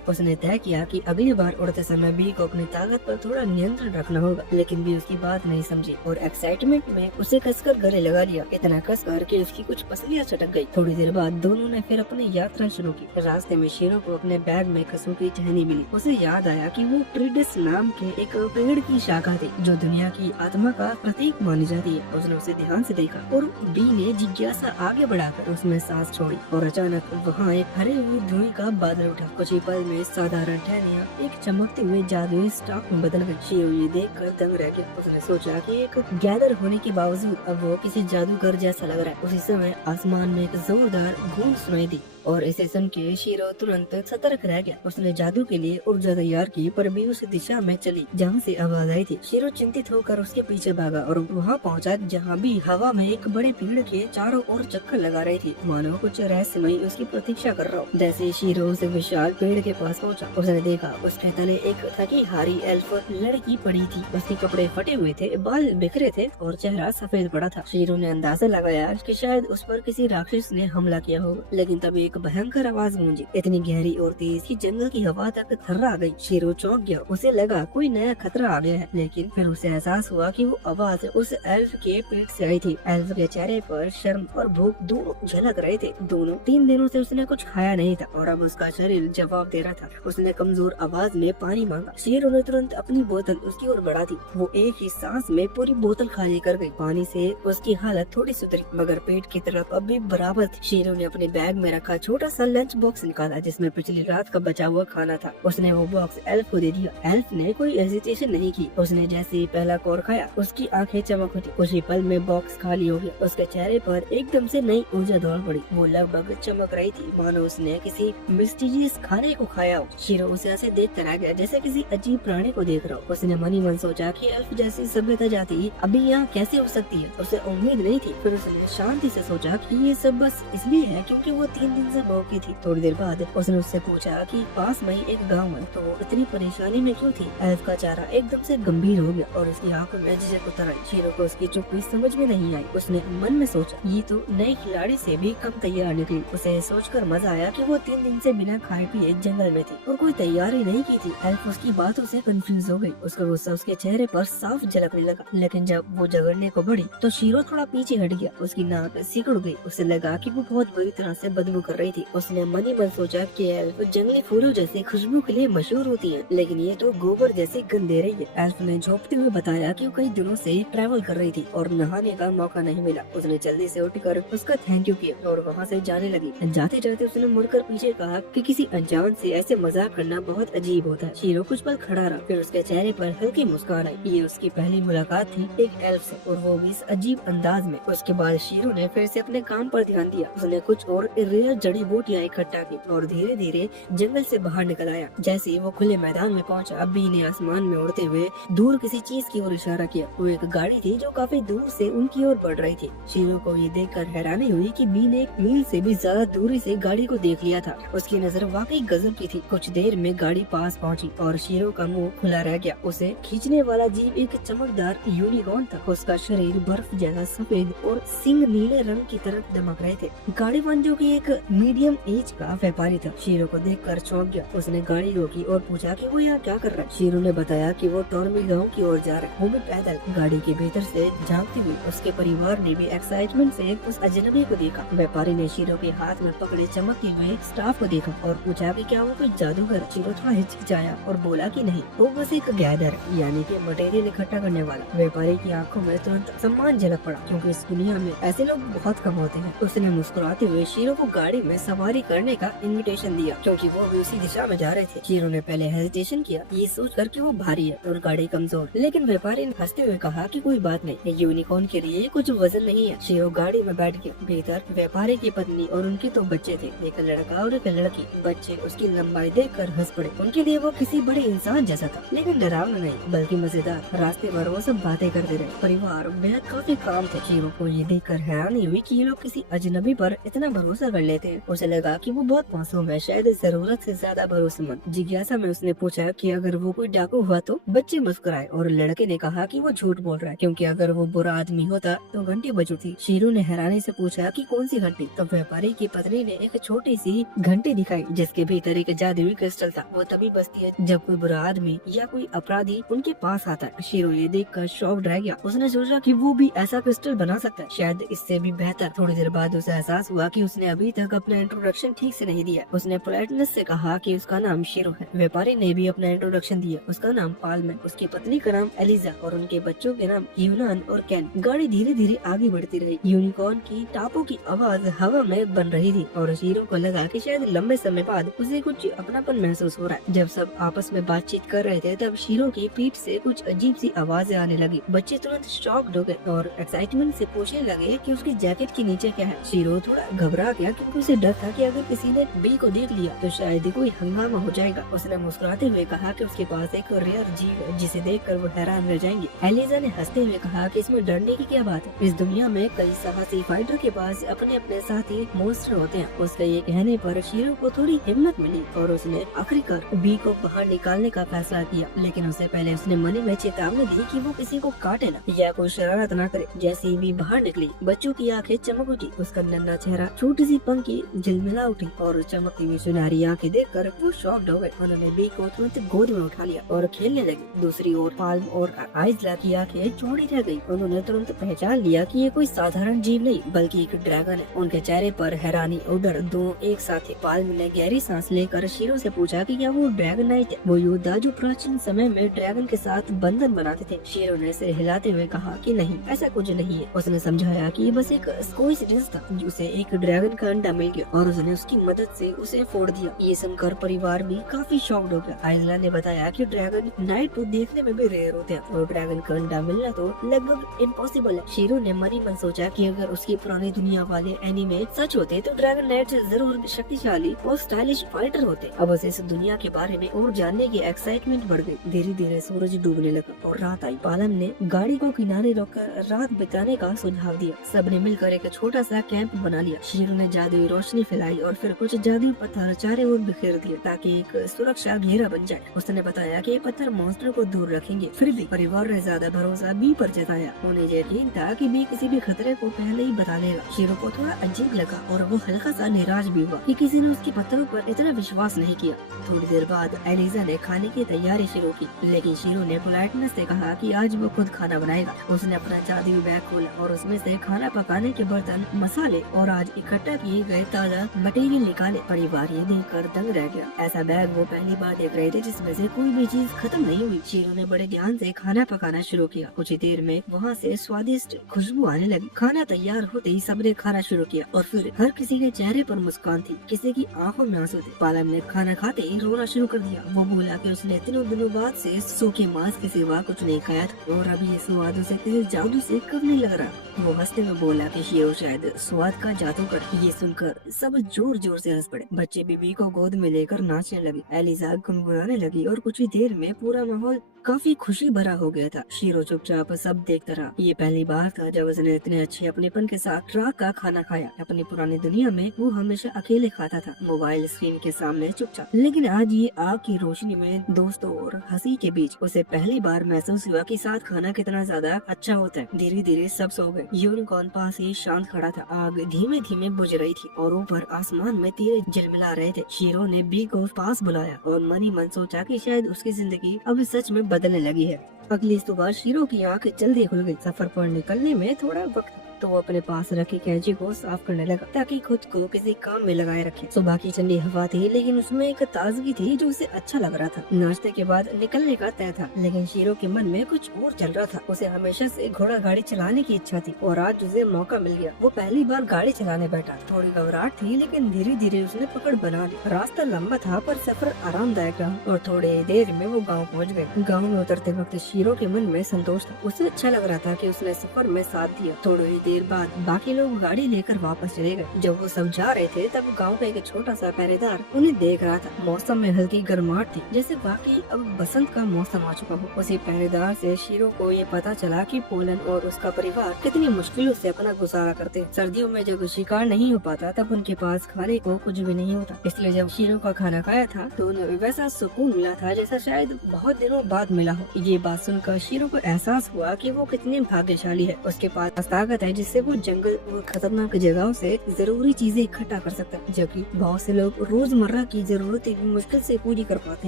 उसने तय किया कि अगली बार उड़ते समय बी को अपनी ताकत पर थोड़ा नियंत्रण रखना होगा, लेकिन बी उसकी बात नहीं समझी और एक्साइटमेंट में उसे कसकर गले लगा लिया। इतना कसकर कि उसकी कुछ पसलियां चटक गई। थोड़ी देर बाद दोनों ने फिर अपनी यात्रा शुरू की। रास्ते में शीरो को अपने बैग में खसू की टहनी मिली। उसे याद आया कि वो ट्रिडिस नाम के एक पेड़ की शाखा थी जो दुनिया की आत्मा का प्रतीक मानी जाती है। उसने उसे ध्यान से देखा और बी ने जिज्ञासा आगे बढ़ाकर उसमें सांस छोड़ी और अचानक वहाँ एक हरे हुए धुएं का बादल उठा। कुछ ही पल में साधारण टहनियाँ एक चमकते हुए जादुई स्टाफ में बदल गई। शीरो ये देख कर दंग रह गया। उसने सोचा कि एक गैदर होने के बावजूद अब वो किसी जादूगर जैसा लग रहा है। उसी समय आसमान में एक जोरदार गूंज सुनाई दी और इसे सुन के शीरो तुरंत सतर्क रह गया। उसने जादू के लिए ऊर्जा तैयार की, पर बी उस दिशा में चली जहाँ से आवाज आई थी। शीरो चिंतित होकर उसके पीछे भागा और वहाँ पहुँचा जहाँ बी हवा में एक बड़े पेड़ के चारों ओर चक्कर लगा रही थी, मानो कुछ रहस्यमयी उसकी प्रतीक्षा कर रहा हो। जैसे ही शीरो उस विशाल पेड़ के पास पहुँचा, उसने देखा उसके तले एक थकी हारी एल्फ लड़की पड़ी थी। उसके कपड़े फटे हुए थे, बाल बिखरे थे और चेहरा सफेद पड़ा था। शीरो ने अंदाजा लगाया कि शायद उस पर किसी राक्षस ने हमला किया होगा, लेकिन तभी एक भयंकर आवाज गूंजी, इतनी गहरी और तेज कि जंगल की हवा तक थर्रा गई। शीरो चौंक गया। उसे लगा कोई नया खतरा आ गया है, लेकिन फिर उसे एहसास हुआ कि वो आवाज उस एल्फ के पेट से आई थी। एल्फ के चेहरे पर शर्म और भूख दोनों झलक रहे थे। दोनों 3 दिनों से उसने कुछ खाया नहीं था और अब उसका शरीर जवाब दे रहा था। उसने कमजोर आवाज में पानी मांगा। शीरो ने तुरंत अपनी बोतल उसकी ओर बढ़ा दी। वो एक ही सांस में पूरी बोतल खाली कर गई। पानी से उसकी हालत थोड़ी सुधरी, मगर पेट की तरफ अब भी बराबर थी। शीरो ने अपने बैग में रखा छोटा सा लंच बॉक्स निकाला जिसमें पिछली रात का बचा हुआ खाना था। उसने वो बॉक्स एल्फ को दे दिया। एल्फ ने कोई हेजिटेशन नहीं की। उसने जैसे ही पहला कौर खाया, उसकी आंखें चमक उठी। कुछ ही पल में बॉक्स खाली हो गया। उसके चेहरे पर एकदम से नई ऊर्जा दौड़ पड़ी। वो लगभग चमक रही थी, मानो उसने किसी मिस्टीरियस खाने को खाया हो। शीरो उसे ऐसे देखता रह गया जैसे किसी अजीब प्राणी को देख रहा हो। उसने मन ही मन सोचा कि एल्फ जैसी सभ्यता जाति अभी यहाँ कैसे हो सकती है। उसे उम्मीद नहीं थी। फिर उसने शांति से सोचा कि ये सब बस इसलिए है क्योंकि वो 3 दिन से भूखी थी। थोड़ी देर बाद उसने उससे पूछा कि पास में ही एक गांव है, तो वो इतनी परेशानी में क्यों थी। एल्फ का चेहरा एकदम से गंभीर हो गया और उसकी आंखों में झिझक उतर आई। शीरो को उसकी चुप्पी समझ में नहीं आई। उसने मन में सोचा ये तो नए खिलाड़ी से भी कम तैयार निकली। उसे सोचकर मजा आया कि वो 3 दिन से बिना खाए पिए जंगल में थी और कोई तैयारी नहीं की थी। एल्फ उसकी बातों से कंफ्यूज हो गई। उसका गुस्सा उसके चेहरे पर साफ झलकने लगा, लेकिन जब वो झगड़ने को बढ़ी तो शीरो थोड़ा पीछे हट गया। उसकी नाक सिकुड़ गई। उसे लगा कि वो बहुत बुरी तरह से बदबू कर रही थी। उसने मन ही मन सोचा कि एल्फ जंगली फूलों जैसे खुशबू के लिए मशहूर होती है, लेकिन ये तो गोबर जैसी गंध दे रही है। एल्फ ने झोंकते हुए बताया कि वो कई दिनों से ट्रैवल कर रही थी और नहाने का मौका नहीं मिला। उसने जल्दी से उठकर उसका थैंक यू किया और वहाँ से जाने लगी। जाते जाते उसने मुड़कर पीछे कहा कि किसी अनजान से ऐसे मजाक करना बहुत अजीब होता है। शीरो कुछ पल खड़ा रहा, फिर उसके चेहरे पर हल्की मुस्कान आई। ये उसकी पहली मुलाकात थी एक एल्फ से और वो भी इस अजीब अंदाज में। उसके बाद शीरो ने फिर से अपने काम पर ध्यान दिया। उसने कुछ और रेयर जड़ी बूटियां इकट्ठा की और धीरे धीरे जंगल से बाहर निकल आया। जैसे ही वो खुले मैदान में पहुंचा, बी ने आसमान में उड़ते हुए दूर किसी चीज की ओर इशारा किया। वो एक गाड़ी थी जो काफी दूर से उनकी ओर बढ़ रही थी। शीरो को ये देखकर हैरानी हुई कि बी ने एक मील से भी ज्यादा दूरी से गाड़ी को देख लिया था। उसकी नजर वाकई गजब की थी। कुछ देर में गाड़ी पास पहुंची और शीरो का मुंह खुला रह गया। उसे खींचने वाला जीव एक चमकदार यूनिकॉर्न था। उसका शरीर बर्फ जैसा सफेद और सिंग नीले रंग की तरफ दमक रहे थे। गाड़ी जो की एक मीडियम एज का व्यापारी था। शीरो को देखकर चौंक गया। उसने गाड़ी रोकी और पूछा कि वो यहाँ क्या कर रहा है। शीरो ने बताया कि वो टॉर्मी गांव की ओर जा रहा है, वो भी पैदल। गाड़ी के भीतर से झांकती हुई उसके परिवार ने भी एक्साइटमेंट से उस अजनबी को देखा। व्यापारी ने शीरो के हाथ में पकड़े चमकते हुए स्टाफ को देखा और पूछा कि क्या वो कोई जादूगर। शीरो थोड़ा हिचकिचाया और बोला कि नहीं। वो बस एक गैदर यानी कि मटेरियल इकट्ठा करने वाला। व्यापारी की आंखों में तुरंत सम्मान झलक पड़ा, क्योंकि इस दुनिया में ऐसे लोग बहुत कम होते हैं। उसने मुस्कुराते हुए शीरो को गाड़ी में सवारी करने का इनविटेशन दिया, क्योंकि वो भी उसी दिशा में जा रहे थे। शीरो ने पहले हेजिटेशन किया, ये सोच कर कि वो भारी है और गाड़ी कमजोर, लेकिन व्यापारी ने हंसते हुए कहा कि कोई बात नहीं, यूनिकॉर्न के लिए कुछ वजन नहीं है। शीरो गाड़ी में बैठ गया। भीतर व्यापारी की पत्नी और उनके 2 बच्चे थे, एक लड़का और एक लड़की। बच्चे उसकी लंबाई देखकर हंस पड़े। उनके लिए वो किसी बड़े इंसान जैसा था, लेकिन डरावना नहीं बल्कि मजेदार। रास्ते भर वो सब बातें करते रहे। परिवार में काफी काम थे। शीरो को ये देखकर हैरानी हुई कि ये लोग किसी अजनबी पर इतना भरोसा कर लेते हैं। उसे लगा कि वो बहुत मासूम है, शायद जरूरत से ज्यादा भरोसेमंद। जिज्ञासा में उसने पूछा कि अगर वो कोई डाकू हुआ तो? बच्चे मुस्कुराए और लड़के ने कहा कि वो झूठ बोल रहा है, क्योंकि अगर वो बुरा आदमी होता तो घंटी बज उठती। शीरो ने हैरानी से पूछा कि कौन सी घंटी? तो व्यापारी की पत्नी ने एक छोटी सी घंटी दिखाई, जिसके भीतर एक जादुई क्रिस्टल था। वो तभी बजती है जब कोई बुरा आदमी या कोई अपराधी उनके पास आता है। शीरो ये देखकर शॉक्ड रह गया। उसने सोचा कि वो भी ऐसा क्रिस्टल बना सकता है, शायद इससे भी बेहतर। थोड़ी देर बाद उसे एहसास हुआ कि उसने अभी तक अपना इंट्रोडक्शन ठीक से नहीं दिया। उसने पोलाइटनेस से कहा कि उसका नाम शीरो है। व्यापारी ने भी अपना इंट्रोडक्शन दिया। उसका नाम पाल्म है, उसकी पत्नी का नाम एलिजा और उनके बच्चों के नाम यूनान और कैन। गाड़ी धीरे धीरे आगे बढ़ती रही। यूनिकॉर्न की टापों की आवाज हवा में बन रही थी और शीरो को लगा कि शायद लंबे समय बाद उसे कुछ अपनापन महसूस हो रहा है। जब सब आपस में बातचीत कर रहे थे तब शीरो की पीठ से कुछ अजीब सी आवाजें आने लगी। बच्चे तुरंत शॉक्ड हो गए और एक्साइटमेंट से पूछने लगे कि उसकी जैकेट के नीचे क्या है। शीरो थोड़ा घबरा गया, क्योंकि उसे डर था कि अगर किसी ने बी को देख लिया तो शायद कोई हंगामा हो जाएगा। उसने मुस्कुराते हुए कहा कि उसके पास एक रेयर जीव है जिसे देखकर वो हैरान रह जाएंगे। एलिजा ने हंसते हुए कहा कि इसमें डरने की क्या बात है, इस दुनिया में कई साहसी फाइटर के पास अपने अपने साथी मॉन्स्टर होते हैं। उसके ये कहने पर शीरो को थोड़ी हिम्मत मिली और उसने आखिरकार बी को बाहर निकालने का फैसला किया। लेकिन उससे पहले उसने मन में चेतावनी दी कि वो किसी को काटे ना या कोई शरारत ना करे। जैसे ही बी बाहर निकली, बच्चों की आंखें चमक उठी। उसका नन्हा चेहरा छोटी सी पंखी झिलमिला उठी और चमकती हुई सुनहरी आंखें देखकर वो शॉक्ड हो गए। उन्होंने बी को तुरंत गोद में उठा लिया और खेलने लगे। दूसरी ओर पाल्म और आइजला की आंखें चौड़ी रह गई। उन्होंने तुरंत पहचान लिया कि ये कोई साधारण जीव नहीं बल्कि एक ड्रैगन है। उनके चेहरे पर हैरानी और डर दोनों एक साथ थे। पाल्म ने गहरी सांस लेकर शीरो से पूछा कि क्या वो ड्रैगन नाइट है, वो योद्धा जो प्राचीन समय में ड्रैगन के साथ बंधन बनाते थे। शीरो ने सिर हिलाते हुए कहा कि नहीं, ऐसा कुछ नहीं है। उसने समझाया कि ये बस एक कोइंसिडेंस था। उसे एक ड्रैगन का अंडा मिल गया और उसने उसकी मदद से उसे फोड़ दिया। ये सुनकर परिवार भी काफी शॉक्ड हो गया। आइजला ने बताया कि ड्रैगन नाइट को देखने में भी रेयर होते हैं और ड्रैगन का अंडा मिलना तो लगभग इम्पॉसिबल है। शीरो ने मनी मन सोचा कि अगर उसकी पुरानी दुनिया वाले एनीमे सच होते तो ड्रैगन नाइट जरूर शक्तिशाली और स्टाइलिश फाइटर होते। अब उसे इस दुनिया के बारे में और जानने की एक्साइटमेंट बढ़ गई। धीरे धीरे सूरज डूबने लगा और रात आई। पालम ने गाड़ी को किनारे रोककर रात बिताने का सुझाव दिया। सबने मिलकर एक छोटा सा कैंप बना लिया। शीरो ने जादुई रोशनी फैलाई और फिर कुछ जादुई पत्थर चारों ओर बिखेर दिए ताकि एक सुरक्षा घेरा बन जाए। उसने बताया कि ये पत्थर मॉन्स्टर को दूर रखेंगे। फिर भी परिवार ने ज्यादा भरोसा बी पर जताया। उन्हें यकीन था कि बी किसी भी खतरे को पहले ही बता देगा। शीरो को थोड़ा अजीब लगा और वो हल्का सा निराश भी हुआ कि किसी ने उसके पत्थरों पर इतना विश्वास नहीं किया। थोड़ी देर बाद एलिजा ने खाने की तैयारी शुरू की, लेकिन शीरो ने पोलाइटनेस से कहा कि आज वो खुद खाना बनाएगा। उसने अपना जादुई बैग खोला और उसमें से खाना पकाने के बर्तन, मसाले और आज इकट्ठा किए गए ताजा मटेरियल निकाले। परिवार ये देखकर दंग रह गया। ऐसा बैग वो पहली बार देख रहे थे जिसमें से कोई भी चीज खत्म नहीं हुई। शीरो ने बड़े ध्यान से खाना पकाना शुरू किया। कुछ ही देर में वहाँ से स्वादिष्ट खुशबू आने लगी। खाना तैयार होते ही सबने खाना शुरू किया और फिर हर किसी के चेहरे पर मुस्कान थी, किसी की आंखों में आंसू थे। पालम ने खाना खाते ही रोना शुरू कर दिया। वो बोला कि उसने इतने दिनों बाद से सूखे मांस के सिवा कुछ नहीं खाया था और अभी ये स्वाद उसे किसी जादू से कब नहीं लग रहा। वो हंसते हुए बोला कि शीरो शायद स्वाद का जादूगर। ये सुनकर सब जोर जोर से हंस पड़े। बच्चे बीबी को गोद में लेकर नाचने लगे। एलिजा गुनगुनाने लगी और कुछ ही देर में पूरा माहौल काफी खुशी भरा हो गया था। शीरो चुपचाप सब देखता रहा। ये पहली बार था जब उसने इतने अच्छे अपनेपन के साथ रात का खाना खाया। अपनी पुरानी दुनिया में वो हमेशा अकेले खाता था, मोबाइल स्क्रीन के सामने चुपचाप। लेकिन आज ये आग की रोशनी में दोस्तों और हंसी के बीच उसे पहली बार महसूस हुआ कि साथ खाना कितना ज्यादा अच्छा होता है। धीरे धीरे सब सो गए। यूनिकॉर्न पास ही शांत खड़ा था। आग धीमे धीमे बुझ रही थी और ऊपर आसमान में तीरे झिलमिला रहे थे। शीरो ने बी को पास बुलाया और मन ही मन सोचा कि शायद उसकी जिंदगी अब सच में बदलने लगी है। अगली सुबह शीरो की आंख जल्दी खुल गई। सफर पर निकलने में थोड़ा वक्त तो वो अपने पास रखी कैंची को साफ करने लगा ताकि खुद को किसी काम में लगाए रखे। सुबह की ठंडी हवा थी, लेकिन उसमें एक ताजगी थी जो उसे अच्छा लग रहा था। नाश्ते के बाद निकलने का तय था, लेकिन शीरो के मन में कुछ और चल रहा था। उसे हमेशा से घोड़ा गाड़ी चलाने की इच्छा थी और आज उसे मौका मिल गया। वो पहली बार गाड़ी चलाने बैठा। थोड़ी घबराहट थी, लेकिन धीरे धीरे उसने पकड़ बना ली। रास्ता लंबा था पर सफर आरामदायक रहा और थोड़ी देर में वो गाँव पहुँच गए। गाँव में उतरते वक्त शीरो के मन में संतोष था। उसे अच्छा लग रहा था कि उसने सफर में साथ दिया। थोड़ी देर बाद बाकी लोग गाड़ी लेकर वापस चले गए। जब वो सब जा रहे थे तब गांव का एक छोटा सा पहरेदार उन्हें देख रहा था। मौसम में हल्की गर्माहट थी, जैसे वाकई अब बसंत का मौसम आ चुका हो। उसी पहरेदार से शीरो को ये पता चला कि पोलन और उसका परिवार कितनी मुश्किलों से अपना गुजारा करते हैं। सर्दियों में जब शिकार नहीं हो पाता तब उनके पास खाने को कुछ भी नहीं होता। इसलिए जब शीरो का खाना खाया था तो उन्हें वैसा सुकून मिला था जैसा शायद बहुत दिनों बाद मिला हो। ये बात सुनकर शीरो को एहसास हुआ कि वो कितने भाग्यशाली है। उसके पास ताकत है जिससे वो जंगल और खतरनाक जगहों से जरूरी चीजें इकट्ठा कर सकता है, जबकि बहुत से लोग रोजमर्रा की जरूरतें भी मुश्किल से पूरी कर पाते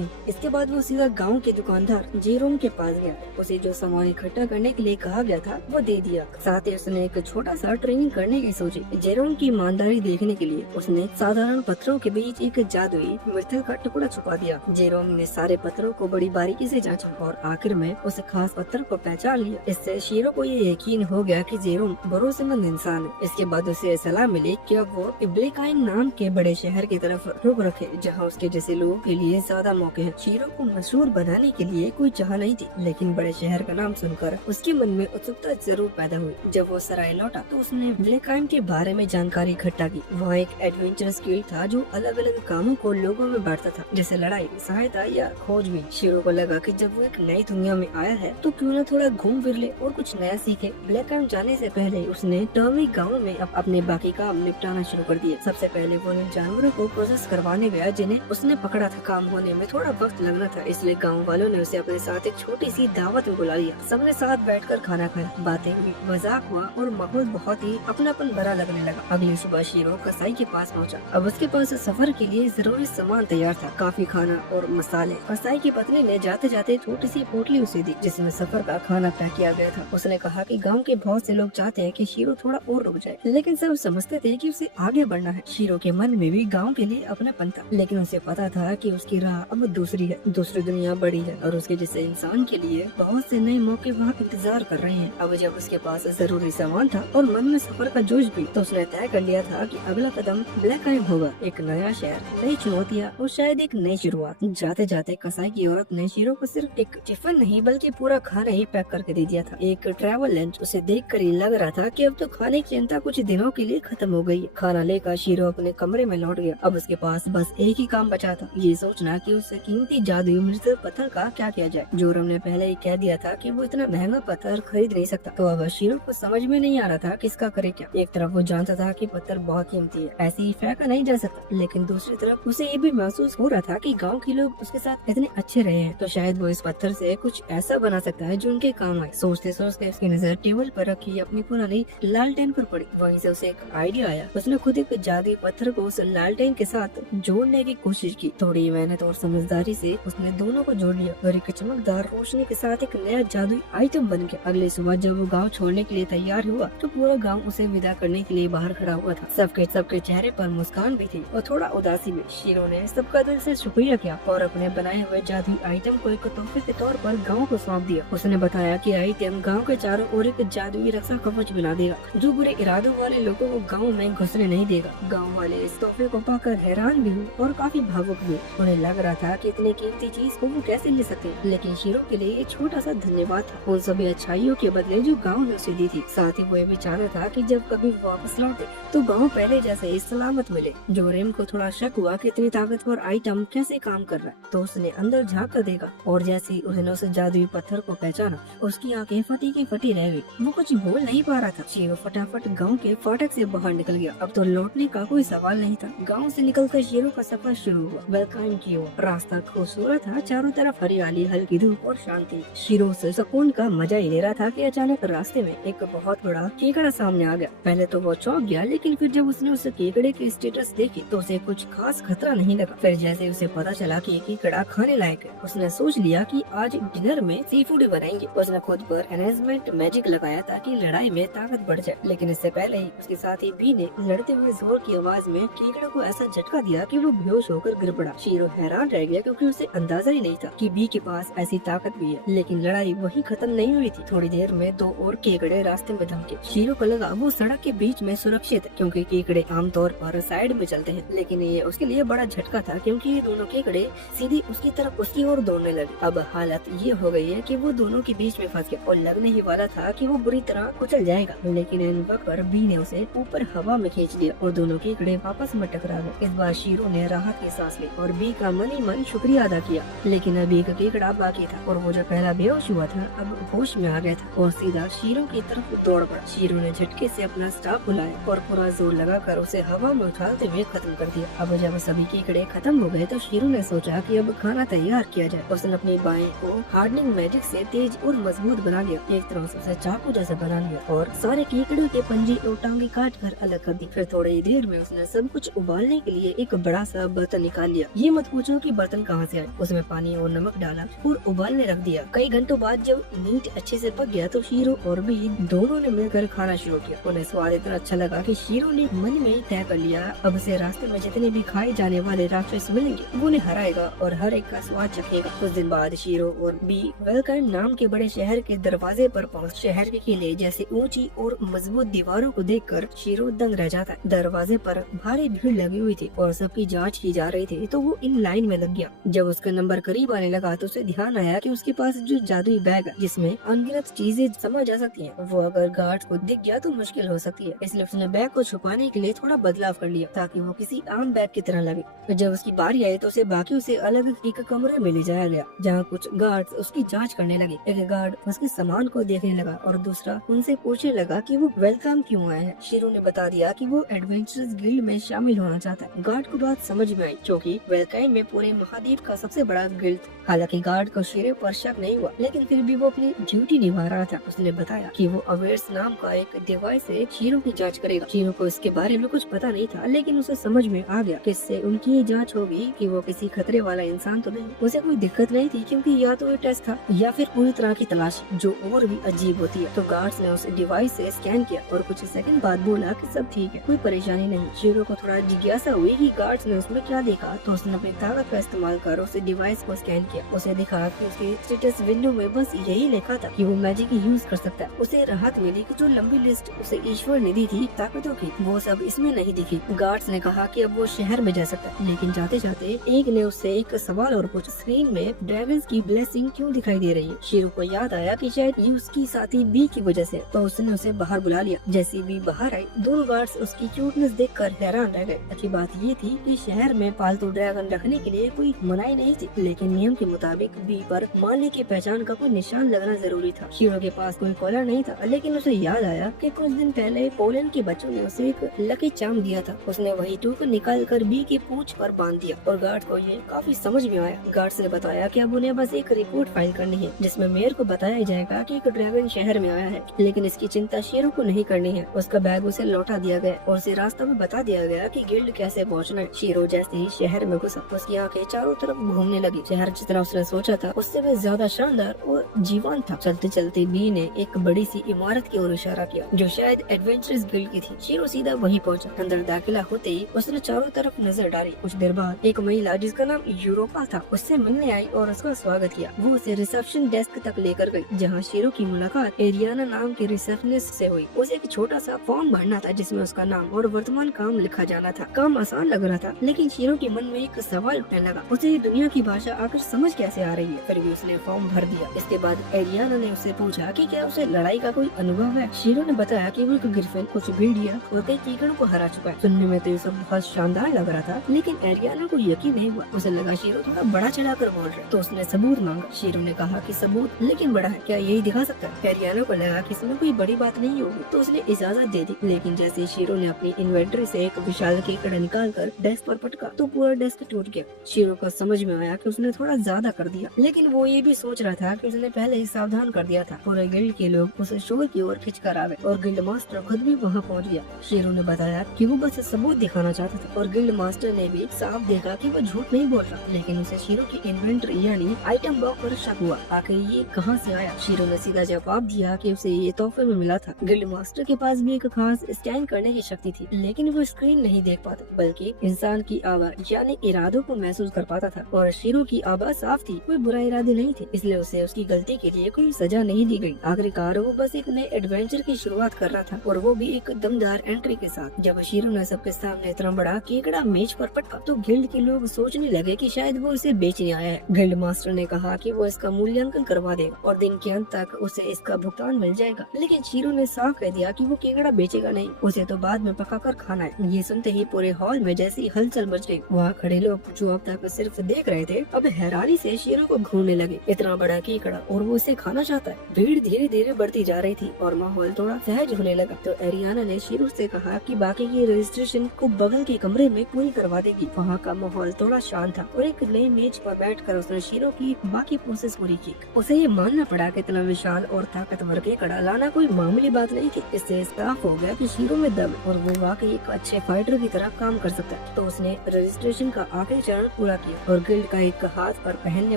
हैं। इसके बाद वो सीधा गांव के दुकानदार जेरोम के पास गया। उसे जो सामान इकट्ठा करने के लिए कहा गया था वो दे दिया। साथ ही उसने एक छोटा सा ट्रेनिंग करने की सोची। जेरोम की ईमानदारी देखने के लिए उसने साधारण पत्थरों के बीच एक जादुई मिर्च का टुकड़ा छुपा दिया। जेरोम ने सारे पत्थरों को बड़ी बारीकी से जांचा और आखिर में उस खास पत्थर को पहचान लिया। इससे शीरो को ये यकीन हो गया कि जेरोम भरोसेमंद इंसान है। इसके बाद उसे सलाह मिली कि अब वो इब्लिकाइन नाम के बड़े शहर की तरफ रुख रखे, जहाँ उसके जैसे लोगों के लिए ज्यादा मौके हैं। शीरो को मशहूर बनाने के लिए कोई चाह नहीं थी, लेकिन बड़े शहर का नाम सुनकर उसके मन में उत्सुकता जरूर पैदा हुई। जब वो सराय लौटा तो उसने इब्लिकाइन के बारे में जानकारी इकट्ठा की। वह एक एडवेंचरस फील्ड था जो अलग अलग कामों को लोगों में बांटता था, जैसे लड़ाई, सहायता या खोजबीन। शीरो को लगा कि जब वो एक नई दुनिया में आया है तो क्यों न थोड़ा घूम फिर ले और कुछ नया सीखे। ब्लैकआउट जाने से पहले उसने टर्मी गांव में अपने बाकी काम निपटाना शुरू कर दिया। सबसे पहले वो उन जानवरों को प्रोसेस करवाने गया जिन्हें उसने पकड़ा था। काम होने में थोड़ा वक्त लगना था, इसलिए गांव वालों ने उसे अपने साथ एक छोटी सी दावत में बुला लिया। सबने साथ बैठकर खाना खाया, बातें हुई, मजाक हुआ और माहौल बहुत ही अपनापन भरा लगने लगा। अगली सुबह शीरो कसाई के पास पहुंचा। अब उसके पास सफर के लिए जरूरी सामान तैयार था, काफी खाना और मसाले। कसाई की पत्नी ने जाते जाते छोटी सी पोटली उसे दी जिसमें सफर का खाना पैक किया गया था। उसने कहा कि गांव के बहुत से लोग चाहते हैं कि शीरो थोड़ा और रुक जाए, लेकिन सब समझते थे कि उसे आगे बढ़ना है। शीरो के मन में भी गांव के लिए अपनापन था, लेकिन उसे पता था कि उसकी राह अब दूसरी है। दूसरी दुनिया बड़ी है और उसके जैसे इंसान के लिए बहुत से नए मौके वहाँ इंतजार कर रहे हैं। अब जब उसके पास जरूरी सामान था और मन में सफर का जोश भी, तो उसने तय कर लिया था कि अगला कदम ब्लैकआउट होगा। एक नया शहर, नई चुनौतियाँ और शायद एक नई शुरुआत। जाते जाते कसाई की औरत ने शीरो को सिर्फ एक टिफिन नहीं बल्कि पूरा खाना ही पैक करके दे दिया था, एक ट्रैवल लंच। उसे देख कर ही लग रहा था कि अब तो खाने की चिंता कुछ दिनों के लिए खत्म हो गई। खाना लेकर शीरो अपने कमरे में लौट गया। अब उसके पास बस एक ही काम बचा था, ये सोचना कि उस कीमती जादुई मिर्च पत्थर का क्या किया जाए। जोरम ने पहले ही कह दिया था कि वो इतना महंगा पत्थर खरीद नहीं सकता, तो अब शीरो को समझ में नहीं आ रहा था किसका करे क्या। एक तरफ वो जानता था कि पत्थर बहुत कीमती है, ऐसे ही फेंका नहीं जा सकता, लेकिन दूसरी तरफ उसे ये भी महसूस हो रहा था कि गाँव के लोग उसके साथ इतने अच्छे रहे हैं, तो शायद वो इस पत्थर से कुछ ऐसा बना सकता है जो उनके काम आए। सोचते सोचते उसकी नजर टेबल पर रखी अपनी पुरानी लालटेन पर पड़ी। वहीं से उसे एक आइडिया आया। उसने खुद एक जादुई पत्थर को उस लालटेन के साथ जोड़ने की कोशिश की। थोड़ी मेहनत और समझदारी से उसने दोनों को जोड़ लिया और एक चमकदार रोशनी के साथ एक नया जादुई आइटम बन गया। अगली सुबह जब वो गाँव छोड़ने के लिए तैयार हुआ तो पूरा गाँव उसे विदा करने के लिए बाहर खड़ा हुआ था। सबके चेहरे पर मुस्कान भी थी और थोड़ा उदासी भी। शीरो ने सबका दिल से शुक्रिया किया और अपने बनाए हुए जादुई आइटम को एक तोहफे के तौर पर गाँव को सौंप दिया। उसने बताया कि आइटम गाँव के चारों ओर एक जादुई रक्षा कवच बना देगा जो बुरे इरादों वाले लोगों को गाँव में घुसने नहीं देगा। गाँव वाले इस तोहफे को पाकर हैरान भी हुए और काफी भावुक हुए। उन्हें लग रहा था कि इतनी कीमती चीज को वो कैसे ले सकते, लेकिन शीरो के लिए एक छोटा सा धन्यवाद था उन सभी अच्छाइयों के बदले जो गाँव ने उसे दी थी। साथ ही वो ये भी चाहता था कि जब कभी वो वापस लौटे तो गाँव पहले जैसे ही सलामत मिले। जोरेम को थोड़ा शक हुआ कि इतनी ताकतवर आइटम कैसे काम कर रहा है, तो उसने अंदर झाँक कर देखा और जैसे ही उसने उस जादुई पत्थर को पहचाना उसकी आंखें फटी की फटी रह गई। वो कुछ बोल नहीं पा रहा था। शीरो फटाफट गांव के फाटक से बाहर निकल गया। अब तो लौटने का कोई सवाल नहीं था। गांव से निकलकर शीरो का सफर शुरू हुआ वेलकाम की ओर। रास्ता खूबसूरत था, चारों तरफ हरियाली, हल्की धूप और शांति। शीरो से सुकून का मजा ही ले रहा था कि अचानक रास्ते में एक बहुत बड़ा केकड़ा सामने आ गया। पहले तो वो चौंक गया, लेकिन फिर जब उसने उस केकड़े की स्टेटस देखी तो उसे कुछ खास खतरा नहीं लगा। फिर जैसे उसे पता चला कि केकड़ा खाने लायक है, उसने सोच लिया कि आज डिनर में सी फूड बनाएंगे। उसने खुद पर एनहेंसमेंट मैजिक लगाया ताकि लड़ाई में ताकत बढ़ जाए। लेकिन इससे पहले ही उसके साथी बी ने लड़ते हुए जोर की आवाज में केकड़े को ऐसा झटका दिया कि वो बेहोश होकर गिर पड़ा। शीरो हैरान रह गया क्योंकि उसे अंदाजा ही नहीं था कि बी के पास ऐसी ताकत भी है। लेकिन लड़ाई वहीं खत्म नहीं हुई थी। थोड़ी देर में दो और केकड़े रास्ते में धमके। शीरो को लगा वो सड़क के बीच में सुरक्षित है क्योंकि केकड़े आमतौर पर साइड में चलते हैं। लेकिन ये उसके लिए बड़ा झटका था क्योंकि ये दोनों केकड़े सीधी उसकी ओर दौड़ने लगे। अब हालत ये हो गई है कि वो दोनों के बीच में फंस गया और लगने ही वाला था कि वो बुरी तरह कुचल जाएगा। लेकिन इन वक्त पर बी ने उसे ऊपर हवा में खींच लिया और दोनों केकड़े आपस में टकरा गए। इस बार शीरो ने राहत की सांस ली और बी का मन ही मन शुक्रिया अदा किया। लेकिन अभी एक केकड़ा बाकी था और वो जो पहला बेहोश हुआ था अब होश में आ गया था और सीधा शीरो की तरफ दौड़ पड़ा। शीरो ने झटके से अपना स्टाफ बुलाया और पूरा जोर लगाकर उसे हवा में उछालते हुए खत्म कर दिया। अब जब सभी केकड़े खत्म हो गए तो शीरो ने सोचा कि अब खाना तैयार किया जाए। उसने अपनी बाएं को हार्डनिंग मैजिक से तेज और मजबूत बना लिया। एक तरह से उसे चाकू जैसा बना लिया और सारे केकड़ों के पंजे और टांगे काट कर अलग कर दी। फिर थोड़ी देर में उसने सब कुछ उबालने के लिए एक बड़ा सा बर्तन निकाल लिया। ये मत पूछो कि बर्तन कहाँ से आए। उसमें पानी और नमक डाला और उबालने रख दिया। कई घंटों बाद जब मीट अच्छे से पक गया तो शीरो और बी दोनों ने मिलकर खाना शुरू किया। उन्हें स्वाद इतना अच्छा लगा कि शीरो ने मन में तय कर लिया अब से रास्ते में जितने भी खाए जाने वाले राक्षस मिलेंगे वो उन्हें हराएगा और हर एक का स्वाद चखेगा। कुछ दिन बाद शीरो और बी वेलकर्न नाम के बड़े शहर के दरवाजे पर पहुँच। शहर के किले जैसे ऊंची और मजबूत दीवारों को देखकर शीरो दंग रह जाता। दरवाजे पर भारी भीड़ लगी हुई थी और सबकी जांच की जा रही थी तो वो इन लाइन में लग गया। जब उसका नंबर करीब आने लगा तो उसे ध्यान आया कि उसके पास जो जादुई बैग है जिसमें अनगिनत चीजें समा जा सकती हैं, वो अगर गार्ड को दिख गया तो मुश्किल हो सकती है। इसलिए उसने बैग को छुपाने के लिए थोड़ा बदलाव कर लिया ताकि वो किसी आम बैग की तरह लगे। तो जब उसकी बारी आई तो उसे बाकियों से अलग एक कमरे में ले जाया गया जहाँ कुछ गार्ड उसकी जाँच करने लगे। एक गार्ड उसके सामान को देखने लगा और दूसरा उनसे पूछने लगा कि वो वेलकम क्यों आया है। शीरो ने बता दिया कि वो एडवेंचरस गिल्ड में शामिल होना चाहता है। गार्ड को बात समझ में आई क्योंकि वेलकाइन में पूरे महाद्वीप का सबसे बड़ा गिल्ड। हालांकि गार्ड को शीरो पर शक नहीं हुआ लेकिन फिर भी वो अपनी ड्यूटी निभा रहा था। उसने बताया कि वो अवेयर्स नाम का एक डिवाइस से शीरो की जांच करेगा। शीरो को इसके बारे में कुछ पता नहीं था लेकिन उसे समझ में आ गया कि इससे उनकी जांच होगी कि वो किसी खतरे वाला इंसान तो नहीं। उसे कोई दिक्कत नहीं थी क्योंकि या तो ये टेस्ट था या फिर पूरी तरह की तलाश जो और भी अजीब होती है। तो गार्ड्स ने उस डिवाइस से स्कैन किया और कुछ सेकंड बाद बोला कि सब ठीक है, कोई परेशानी नहीं। शीरो को थोड़ा जिज्ञासा हुई कि गार्ड्स ने उसमें क्या देखा तो उसने अपनी ताकत का इस्तेमाल कर उस डिवाइस को स्कैन किया। उसे दिखा कि उसके स्टेटस विंडो में बस यही लिखा था कि वो मैजिक यूज कर सकता है। उसे राहत मिली कि जो लंबी लिस्ट उसे ईश्वर ने दी थी ताकतों की वो सब इसमें नहीं दिखी। गार्ड्स ने कहा कि अब वो शहर में जा सकता है लेकिन जाते जाते एक ने उससे एक सवाल और पूछा, स्क्रीन में ड्रैगन्स की ब्लेसिंग क्यों दिखाई दे रही है। शीरो को याद आया कि शायद ये उसकी साथी बी की वजह से, तो उसने उसे बाहर बुला लिया। जैसे बी बाहर आई दोनों गार्ड्स उसकी क्यूटनेस देखकर हैरान रह गए। अच्छी बात ये थी कि शहर में पालतू ड्रैगन रखने के लिए कोई मनाही नहीं थी लेकिन नियम के मुताबिक बी पर मालिक की पहचान का कोई निशान लगना जरूरी था। शीरो के पास कोई कॉलर नहीं था लेकिन उसे याद आया कि कुछ दिन पहले पोलैंड के बच्चों ने उसे एक लकी चार्म दिया था। उसने वही टोकन निकाल कर बी के पूंछ पर बांध दिया और गार्ड को ये काफी समझ में आया। गार्ड्स ने बताया कि अब उन्हें बस एक रिपोर्ट फाइल करनी है जिसमें मेयर को बताया जाएगा कि एक ड्रैगन शहर में आया है लेकिन इसकी चिंता शीरो को नहीं करनी है। उसका बैग उसे लौटा दिया गया और उसे रास्ता में बता दिया गया कि गिल्ड कैसे पहुंचना है। शीरो जैसे ही शहर में घुसा उसकी आंखें चारों तरफ घूमने लगी। शहर जितना उसने सोचा था उससे भी ज्यादा शानदार और जीवंत था। चलते चलते बी ने एक बड़ी सी इमारत की ओर इशारा किया जो शायद एडवेंचरस गिल्ड की थी। शीरो सीधा वहीं पहुंचा। अंदर दाखिला होते ही उसने चारों तरफ नजर डाली। कुछ देर बाद एक महिला जिसका नाम यूरोपा था उससे मिलने आई और उसका स्वागत किया। वो उसे रिसेप्शन डेस्क तक लेकर गई जहाँ शीरो की मुलाकात एरियाना नाम के रिसेप्शनिस्ट से हुई। उसे एक छोटा सा फॉर्म भरना था जिसमें उसका नाम और वर्तमान काम लिखा जाना था। काम आसान लग रहा था लेकिन शीरो के मन में एक सवाल उठने लगा, उसे ये दुनिया की भाषा आखिर समझ कैसे आ रही है। फिर भी उसने फॉर्म भर दिया। इसके बाद एरियाना ने उससे पूछा कि क्या उसे लड़ाई का कोई अनुभव है। शीरो ने बताया कि वो एक ग्रिफिन, कुछ भेड़िया और कई कीकड़ों को हरा चुका है। सुनने में तो ये सब बहुत शानदार लग रहा था लेकिन एरियाना को यकीन नहीं हुआ। उसे लगा शीरो थोड़ा बड़ा चढ़ा कर बोल रहा, तो उसने सबूत मांगा। शीरो ने कहा कि सबूत लेकिन बड़ा है, क्या यही दिखा सकता है। एरियाना को लगा कि इसमें कोई बड़ी बात नहीं होगी तो उसने इजाजत दे दी। लेकिन जैसे शीरो ने अपनी इन्वेंटरी से एक विशाल कीकड़ निकाल कर डेस्क पर पटका तो पूरा डेस्क टूट गया। शीरो को समझ में आया कि उसने थोड़ा ज्यादा कर दिया लेकिन वो ये भी सोच रहा था कि उसने पहले ही सावधान कर दिया था। पूरे गिल्ड के लोग उसे शोर की ओर खिंच कर आ गए और गिल्ड मास्टर खुद भी वहाँ पहुँच गया। शीरो ने बताया कि वो बस सबूत दिखाना चाहता था और गिल्ड मास्टर ने भी साफ देखा कि वो झूठ नहीं बोल रहा। लेकिन उसे शीरो की इन्वेंटरी यानी आइटम बॉक्स पर शक हुआ, आखिर ये कहाँ से आया। शीरो ने सीधा जवाब दिया कि उसे ये तोहफे में मिला मिला था। गिल्ड मास्टर के पास भी एक खास स्कैन करने की शक्ति थी, लेकिन वो स्क्रीन नहीं देख पाता बल्कि इंसान की आवाज यानी इरादों को महसूस कर पाता था। और शीरो की आवाज साफ थी, कोई बुरा इरादे नहीं थे, इसलिए उसे उसकी गलती के लिए कोई सजा नहीं दी गई। आखिरकार वो बस एक नए एडवेंचर की शुरुआत कर रहा था, और वो भी एक दमदार एंट्री के साथ। जब शीरो ने सबके सामने इतना बड़ा केकड़ा मेज पर पटका तो गिल्ड के लोग सोचने लगे कि शायद वो इसे बेचने आया है। गिल्ड मास्टर ने कहा कि वो इसका मूल्यांकन करवा देगा और दिन के अंत तक उसे इसका भुगतान मिल जाएगा, लेकिन शीरो ने साफ कह दिया कि वो केकड़ा बेचेगा नहीं, उसे तो बाद में पकाकर खाना है। ये सुनते ही पूरे हॉल में जैसी हलचल मच गई। वहाँ खड़े लोग जो अब तक सिर्फ देख रहे थे अब हैरानी से शीरो को घूरने लगे। इतना बड़ा केकड़ा और वो इसे खाना चाहता है। भीड़ धीरे धीरे बढ़ती जा रही थी और माहौल थोड़ा सहज होने लगा। तो एरियाना ने शीरो से कहा कि बाकी की रजिस्ट्रेशन को बगल के कमरे में पूरी करवा देगी। वहाँ का माहौल थोड़ा शांत था और एक नई मेज पर बैठकर उसने शीरो की बाकी प्रोसेस पूरी की। उसे ये मानना पड़ा कि इतना विशाल और ताकतवर केकड़ा लाना कोई मामूली बात नहीं थी। इससे साफ हो गया कि शीरो में दम है और वो वाकई एक अच्छे फाइटर की तरह काम कर सकता है। तो उसने रजिस्ट्रेशन का आखिरी चरण पूरा किया और गिल्ड का एक हाथ पर पहनने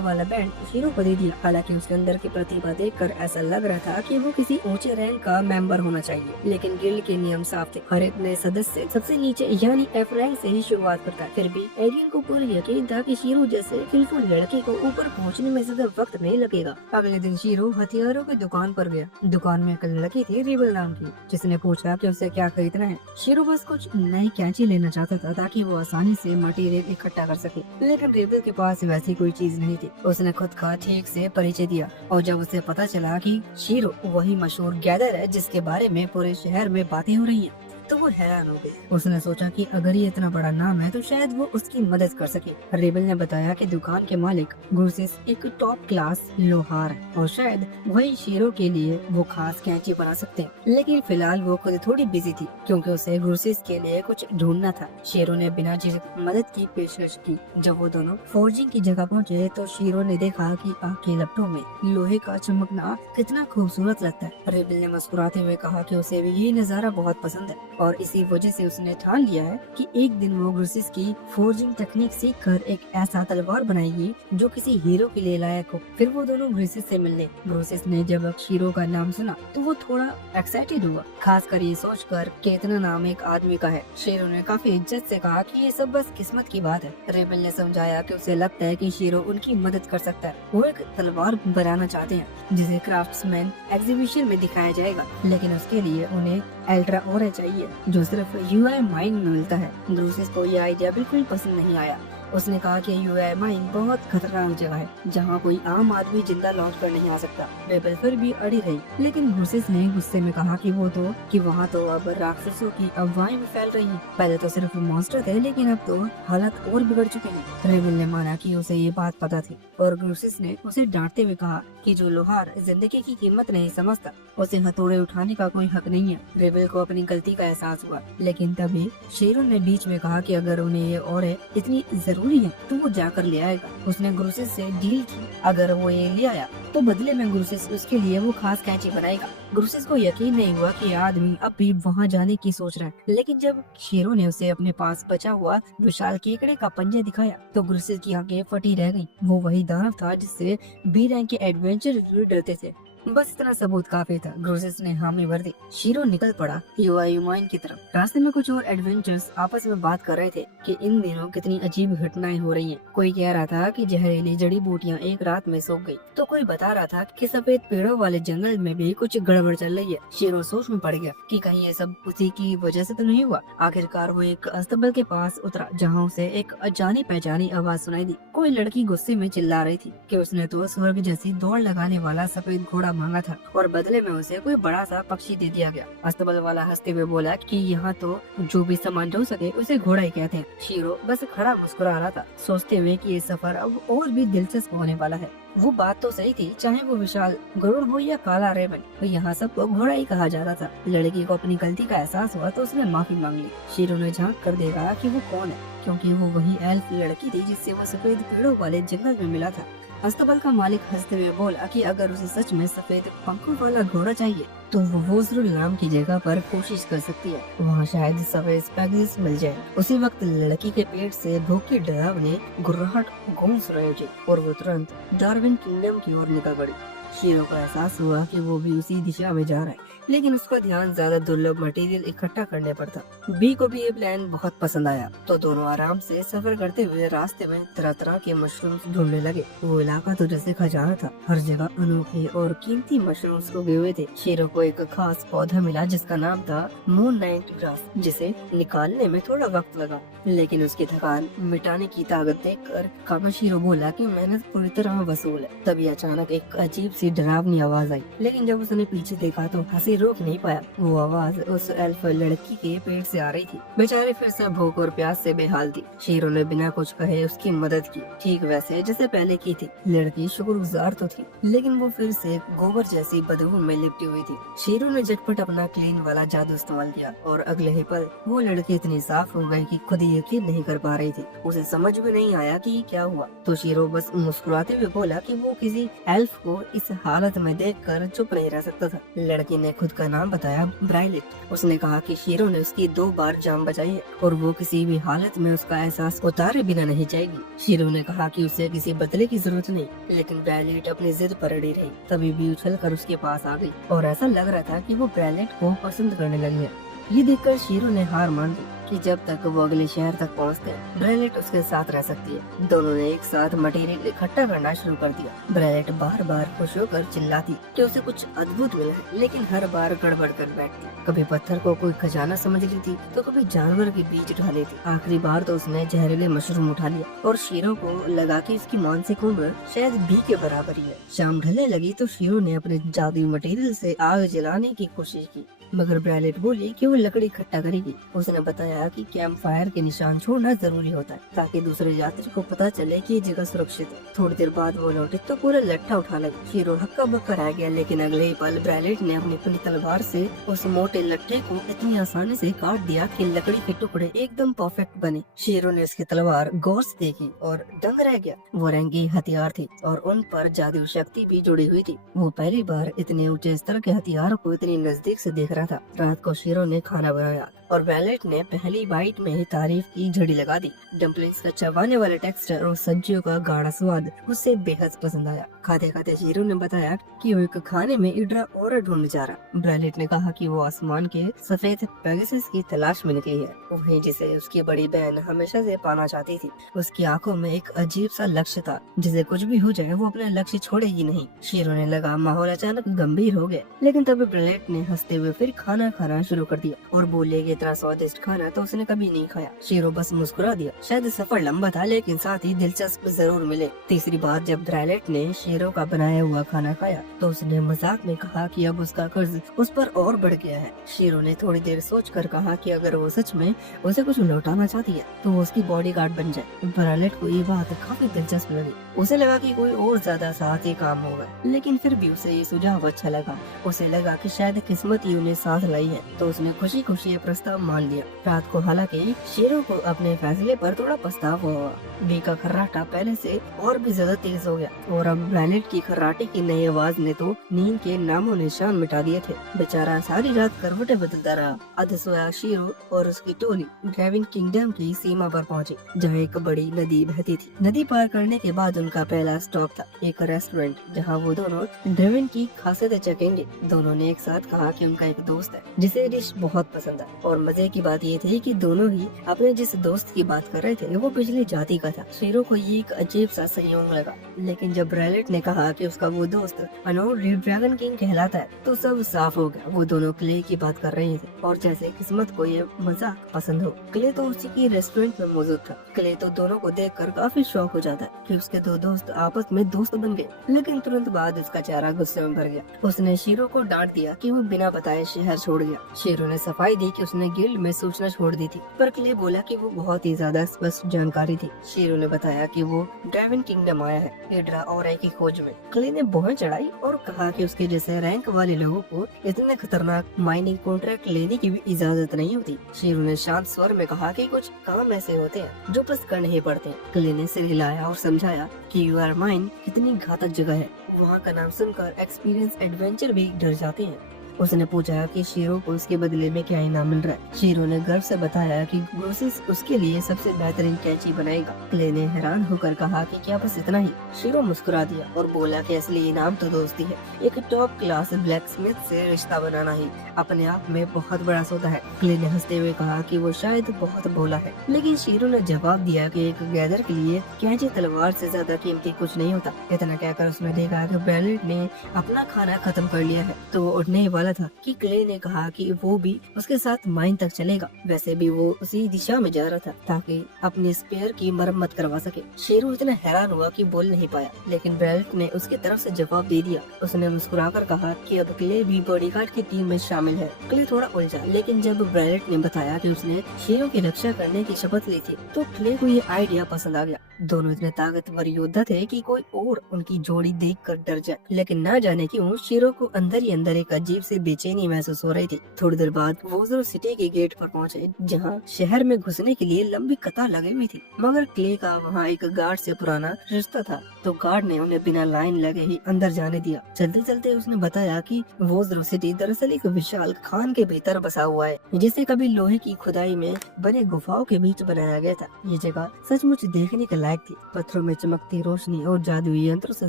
वाला बैंड शीरो को दे दिया। हालांकि उसके अंदर की प्रतिभा देखकर ऐसा लग रहा था कि वो किसी ऊंचे रैंक का मेंबर होना चाहिए, लेकिन गिल्ड के नियम साफ थे। हर एक नए सदस्य सबसे नीचे यानी एफ रैंक से ही शुरुआत करता है। फिर भी एरियन को पूरा यकीन था कि शीरो जैसे स्किलफुल लड़के को ऊपर पहुंचने में ज्यादा वक्त नहीं लगेगा। अगले दिन शीरो हथियारों की दुकान पर गया। दुकान में एक लड़की थी रिबल नाम की, जिसने पूछा कि उसे क्या खरीदना है। शीरो बस कुछ नई कैंची लेना चाहता था ताकि वो आसानी से मटेरियल इकट्ठा कर सके, लेकिन रिबल के पास वैसी कोई चीज नहीं थी। उसने खुद का ठीक से परिचय दिया और जब उसे पता चला कि शीरो वही मशहूर गैदर है जिसके बारे में पूरे शहर में बातें हो रही हैं, तो वो हैरान हो गई। उसने सोचा कि अगर ये इतना बड़ा नाम है तो शायद वो उसकी मदद कर सके। रेबल ने बताया कि दुकान के मालिक ग्रुसिस एक टॉप क्लास लोहार है और शायद वही शीरो के लिए वो खास कैंची बना सकते हैं, लेकिन फिलहाल वो खुद थोड़ी बिजी थी क्योंकि उसे ग्रुसिस के लिए कुछ ढूंढना था। शीरो ने बिना झिझक मदद की पेशकश की। जब वो दोनों फोर्जिंग की जगह पहुँचे तो शीरो ने देखा कि आग के लपटों में लोहे का चमकना कितना खूबसूरत लगता है। रेबल ने मुस्कुराते हुए कहा कि उसे भी यही नजारा बहुत पसंद है और इसी वजह से उसने ठान लिया है कि एक दिन वो ग्रुसिस की फोर्जिंग टेक्निक सीखकर एक ऐसा तलवार बनाएगी जो किसी हीरो के लिए लायक हो। फिर वो दोनों ग्रुसिस से मिलने। ग्रुसिस ने जब शीरो का नाम सुना तो वो थोड़ा एक्साइटेड हुआ, खासकर ये सोचकर कि इतना नाम एक आदमी का है। शीरो ने काफी इज्जत से कहा कि ये सब बस किस्मत की बात है। रेबल ने समझाया कि उसे लगता है कि शीरो उनकी मदद कर सकता है। वो एक तलवार बनाना चाहते हैं जिसे क्राफ्ट्समैन एग्जीबिशन में दिखाया जाएगा, लेकिन उसके लिए उन्हें अल्ट्रा ओरे चाहिए जो सिर्फ यूआई माइन में मिलता है। ग्रुसिस को यह आइडिया बिल्कुल पसंद नहीं आया। उसने कहा कि यूआई माइन बहुत खतरनाक जगह है जहाँ कोई आम आदमी जिंदा लौट कर नहीं आ सकता। रेबल फिर भी अड़ी रही, लेकिन ग्रुसिस ने गुस्से में कहा कि वहाँ तो अब राक्षसों की अफवाहें भी फैल रही हैं। पहले तो सिर्फ मॉन्स्टर थे, लेकिन अब तो हालत और बिगड़ चुके हैं। रेबल ने माना कि उसे ये बात पता थी और ग्रुसिस ने उसे डांटते हुए कहा कि जो लोहार जिंदगी की कीमत नहीं समझता उसे हथौड़े उठाने का कोई हक नहीं है। रेबल को अपनी गलती का एहसास हुआ, लेकिन तभी शीरो ने बीच में कहा कि अगर उन्हें ये ओरे इतनी जरूरी है तो वो जाकर ले आएगा। उसने ग्रुसिस से डील की, अगर वो ये ले आया तो बदले में ग्रुसिस उसके लिए वो खास कैंची बनाएगा। ग्रुसिस को यकीन नहीं हुआ कि आदमी अब भी वहाँ जाने की सोच रहा है, लेकिन जब शीरो ने उसे अपने पास बचा हुआ विशाल केकड़े का पंजा दिखाया तो ग्रुसिस की आंखें फटी रह गईं। वो वही दानव था जिससे बी रैंक के एडवेंचर डरते थे। बस इतना सबूत काफी था। ग्रुसिस ने हामी भर दी। शीरो निकल पड़ा यूआई माइन की तरफ। रास्ते में कुछ और एडवेंचर्स आपस में बात कर रहे थे कि इन दिनों कितनी अजीब घटनाएं हो रही हैं। कोई कह रहा था कि जहरीली जड़ी बूटियां एक रात में सूख गई, तो कोई बता रहा था कि सफेद पेड़ों वाले जंगल में भी कुछ गड़बड़ चल रही है। शीरो सोच में पड़ गया कि कहीं ये सब उसी की वजह से तो नहीं हुआ। आखिरकार वो एक अस्तबल के पास उतरा जहाँ उसे एक अजानी पहचानी आवाज सुनाई दी। कोई लड़की गुस्से में चिल्ला रही थी कि उसने तो स्वर्ग जैसी दौड़ लगाने वाला सफेद घोड़ा मांगा था और बदले में उसे कोई बड़ा सा पक्षी दे दिया गया। अस्तबल वाला हंसते हुए बोला कि यहाँ तो जो भी सामान ढो सके उसे घोड़ा ही कहते हैं। शीरो बस खड़ा मुस्कुरा रहा था, सोचते हुए कि ये सफर अब और भी दिलचस्प होने वाला है। वो बात तो सही थी, चाहे वो विशाल गरुड़ हो या काला रेबन, तो यहाँ सबको घोड़ा ही कहा जाता था। लड़की को अपनी गलती का एहसास हुआ तो उसने माफी मांग ली। शीरो ने झांक कर देखा कि वो कौन है, क्योंकि वो वही एल्फ लड़की थी जिससे वो सफेद पेड़ों वाले जंगल में मिला था। अस्तबल का मालिक हंसते हुए बोला कि अगर उसे सच में सफेद पंखों वाला घोड़ा चाहिए तो वो वोजरुल नाम की जगह पर कोशिश कर सकती है, वहाँ शायद सफेद स्पैगेस मिल जाए। उसी वक्त लड़की के पेट से भूख की डरावनी गुर्राहट गूंज रही थी और वो तुरंत डार्विन किंगडम की ओर निकल पड़ी। शीरो को एहसास हुआ कि वो भी उसी दिशा में जा रहा है। लेकिन उसका ध्यान ज्यादा दुर्लभ मटेरियल इकट्ठा करने पर था। बी को भी ये प्लान बहुत पसंद आया, तो दोनों आराम से सफर करते हुए रास्ते में तरह तरह के मशरूम्स ढूंढने लगे। वो इलाका तो जैसे खजाना था, हर जगह अनोखे और कीमती मशरूम्स उगे हुए थे। शीरो को एक खास पौधा मिला जिसका नाम था मून नाइट ग्रास, जिसे निकालने में थोड़ा वक्त लगा, लेकिन उसकी थकान मिटाने की ताकत देखकर कामाशीरो बोला कि मेहनत पूरी तरह वसूल है। तभी अचानक एक अजीब सी डरावनी आवाज आई, लेकिन जब उसने पीछे देखा तो हंसी रोक नहीं पाया। वो आवाज उस एल्फ लड़की के पेट से आ रही थी। बेचारी फिर से भूख और प्यास से बेहाल थी। शीरो ने बिना कुछ कहे उसकी मदद की, ठीक वैसे जैसे पहले की थी। लड़की शुक्रगुजार तो थी, लेकिन वो फिर से गोबर जैसी बदबू में लिपटी हुई थी। शीरो ने झटपट अपना क्लीन वाला जादू इस्तेमाल किया और अगले ही पल वो लड़की इतनी साफ हो गई कि खुद ही यकीन नहीं कर पा रही थी। उसे समझ भी नहीं आया कि क्या हुआ, तो शीरो बस मुस्कुराते हुए बोला कि वो किसी एल्फ को इस हालत में देखकर चुप नहीं रह सकता था। लड़की ने खुद का नाम बताया, ब्राइलेट। उसने कहा कि शीरो ने उसकी 2 बार जान बचाई है और वो किसी भी हालत में उसका एहसास उतारे बिना नहीं जाएगी। शीरो ने कहा कि उसे किसी बदले की जरूरत नहीं, लेकिन ब्राइलेट अपनी जिद पर अड़ी रही। तभी भी उछल कर उसके पास आ गई और ऐसा लग रहा था कि वो ब्राइलेट को पसंद करने लगी है। ये देखकर शीरो ने हार मान ली कि जब तक वो अगले शहर तक पहुंचते हैं, ब्राइलेट उसके साथ रह सकती है। दोनों ने एक साथ मटेरियल इकट्ठा करना शुरू कर दिया। ब्राइलेट बार बार खुश होकर चिल्लाती कि उसे कुछ अद्भुत मिला है, लेकिन हर बार गड़बड़ कर बैठती। कभी पत्थर को कोई खजाना समझ रही थी, तो कभी जानवर के बीज उठा लेती। आखिरी बार तो उसने जहरीले मशरूम उठा लिया और शीरो को लगा कि उसकी मानसिक उम्र शायद बी के बराबर ही है। शाम ढलने लगी तो शीरो ने अपने जादुई मटेरियल से आग जलाने की कोशिश की, मगर ब्राइलेट बोली कि वो लकड़ी इकट्ठा करेगी। उसने बताया कि कैंप फायर के निशान छोड़ना जरूरी होता है, ताकि दूसरे यात्री को पता चले कि ये जगह सुरक्षित है। थोड़ी देर बाद वो लौटे तो पूरा लट्ठा उठा लगी। शीरो हक्का बक्का रह गया, लेकिन अगले ही पल ब्राइलेट ने अपनी तलवार से उस मोटे लट्ठे को इतनी आसानी से काट दिया कि लकड़ी के टुकड़े एकदम परफेक्ट बने। शीरो ने उसकी तलवार गौर से देखी और दंग रह गया। वो रंगी हथियार थी और उन पर जादुई शक्ति भी जुड़ी हुई थी। वो पहली बार इतने ऊंचे स्तर के हथियारों को इतनी नजदीक से देख रहा था। रात को शीरो ने खाना बनाया और ब्राइलेट ने पहली बाइट में ही तारीफ की झड़ी लगा दी। डम्पलिंग्स का चबाने वाले टेक्सचर और सब्जियों का गाढ़ा स्वाद उसे बेहद पसंद आया। खाते खाते शीरो ने बताया कि वो एक खाने में इड्रा और ढूंढ जा रहा। ब्राइलेट ने कहा कि वो आसमान के सफेद पेगासस की तलाश में निकली है, वही जिसे उसकी बड़ी बहन हमेशा से पाना चाहती थी। उसकी आंखों में एक अजीब सा लक्ष्य था, जिसे कुछ भी हो जाए वो अपना लक्ष्य छोड़ेगी नहीं। शीरो ने लगा माहौल अचानक गंभीर हो गया, लेकिन तभी ब्राइलेट ने हंसते हुए फिर खाना खाना शुरू कर दिया और बोले कि इतना स्वादिष्ट खाना तो उसने कभी नहीं खाया। शीरो बस मुस्कुरा दिया। शायद सफर लंबा था, लेकिन साथ ही दिलचस्प जरूर मिले। तीसरी बार जब ब्राइलेट ने शीरो का बनाया हुआ खाना खाया तो उसने मजाक में कहा कि अब उसका कर्ज उस पर और बढ़ गया है। शीरो ने थोड़ी देर सोचकर कहा कि अगर वो सच में उसे कुछ लौटाना चाहती है तो वो उसकी बॉडीगार्ड बन जाए। ब्राइलेट को ये बात काफी दिलचस्प लगी। उसे लगा कि कोई और ज्यादा साहसी काम होगा, लेकिन फिर भी उसे ये सुझाव अच्छा लगा। उसे लगा कि शायद किस्मत ही उन्हें साथ लाई है, तो उसने खुशी खुशी ये प्रस्ताव मान लिया। रात को हालांकि शीरो को अपने फैसले पर थोड़ा पछतावा हुआ। बी का खर्राटा पहले से और भी ज्यादा तेज हो गया और अब ब्राइलेट की खर्राटे की नई आवाज ने तो नींद के नामो निशान मिटा दिए थे। बेचारा सारी रात करवटें बदलता रहा। अध सोया शीरो और उसकी टोली ड्रेविन किंगडम की सीमा पर पहुंची, जहां एक बड़ी नदी बहती थी। नदी पार करने के बाद उनका पहला स्टॉप था एक रेस्टोरेंट, जहां वो दोनों ड्रेविन की खासियतें चखेंगे। दोनों ने एक साथ कहा कि उनका एक दोस्त है जिसे डिश बहुत पसंद है, और मजे की बात ये थी कि दोनों ही अपने जिस दोस्त की बात कर रहे थे वो पिछली जाति का था। शीरो को ये एक अजीब सा संयोग लगा, लेकिन जब ब्राइलेट ने कहा कि उसका वो दोस्त अनोर रेड ड्रैगन किंग कहलाता है तो सब साफ हो गया। वो दोनों क्ले की बात कर रहे थे और जैसे किस्मत को ये मजाक पसंद हो। क्ले तो उसी की रेस्टोरेंट में मौजूद था। क्ले तो दोनों को देखकर काफी शौक हो जाता है कि उसके दो दोस्त आपस में दोस्त बन गए, लेकिन तुरंत बाद उसका चेहरा गुस्से में भर गया। उसने शीरो को डांट दिया कि वो बिना बताए शहर छोड़ गया। शीरो ने सफाई दी कि उसने गिल्ड में सूचना छोड़ दी थी, पर क्ले बोला कि वो बहुत ही ज्यादा स्पष्ट जानकारी थी। शीरो ने बताया कि वो ड्रेविन किंगडम आया है हिड्रा और की खोज में। क्ले ने भौं चढ़ाई और कहा कि उसके जैसे रैंक वाले लोगों को इतने खतरनाक माइनिंग कॉन्ट्रैक्ट लेने की भी इजाजत नहीं होती। शीरो ने शांत स्वर में कहा कि कुछ काम ऐसे होते हैं जो बस करने ही पड़ते हैं। क्ले ने सिर हिलाया और समझाया कि यूआर माइन कितनी घातक जगह है। वहाँ का नाम सुनकर एक्सपीरियंस एडवेंचर भी डर जाते हैं। उसने पूछा कि शीरो को इसके बदले में क्या इनाम मिल रहा है। शीरो ने गर्व से बताया कि ग्रोसिस उसके लिए सबसे बेहतरीन कैंची बनाएगा। क्ले ने हैरान होकर कहा कि क्या बस इतना ही? शीरो मुस्कुरा दिया और बोला कि असली इनाम तो दोस्ती है। एक टॉप क्लास ब्लैक स्मिथ से रिश्ता बनाना ही अपने आप में बहुत बड़ा सौदा है। क्ले ने हंसते हुए कहा कि वो शायद बहुत भोला है, लेकिन शीरो ने जवाब दिया कि एक गैदर के लिए कैंची तलवार से ज्यादा कीमती कुछ नहीं होता। इतना कहकर उसने देखा कि ब्रैलेट ने अपना खाना खत्म कर लिया है तो वो उठने ही वाला था कि क्ले ने कहा कि वो भी उसके साथ माइन तक चलेगा। वैसे भी वो उसी दिशा में जा रहा था ताकि अपनी स्पेयर की मरम्मत करवा सके। शेरू इतना हैरान हुआ कि बोल नहीं पाया, लेकिन ब्रैलेट ने उसकी तरफ से जवाब दे दिया। उसने मुस्कुराकर कहा कि अब क्ले भी बॉडीगार्ड की टीम में शामिल है। क्ले थोड़ा उलझा, लेकिन जब ब्रैलेट ने बताया कि उसने शेरों की रक्षा करने की शपथ ली थी तो क्ले को ये आइडिया पसंद आ गया। दोनों इतने ताकतवर योद्धा थे कि कोई और उनकी जोड़ी देखकर डर जाए, लेकिन न जाने क्यों शेरों को अंदर ही अंदर एक अजीब सी बेचैनी महसूस हो रही थी। थोड़ी देर बाद वोजरो सिटी के गेट पर पहुंचे, जहां शहर में घुसने के लिए लंबी कतार लगी हुई थी। मगर क्ले का वहां एक गार्ड से पुराना रिश्ता था, तो गार्ड ने उन्हें बिना लाइन लगे ही अंदर जाने दिया। चलते चलते उसने बताया कि वोजरो सिटी दरअसल एक विशाल खान के भीतर बसा हुआ है, जिसे कभी लोहे की खुदाई में बने गुफाओं के बीच बनाया गया था। ये जगह सचमुच देखने के लायक थी। पत्थरों में चमकती रोशनी और जादुई यंत्रों से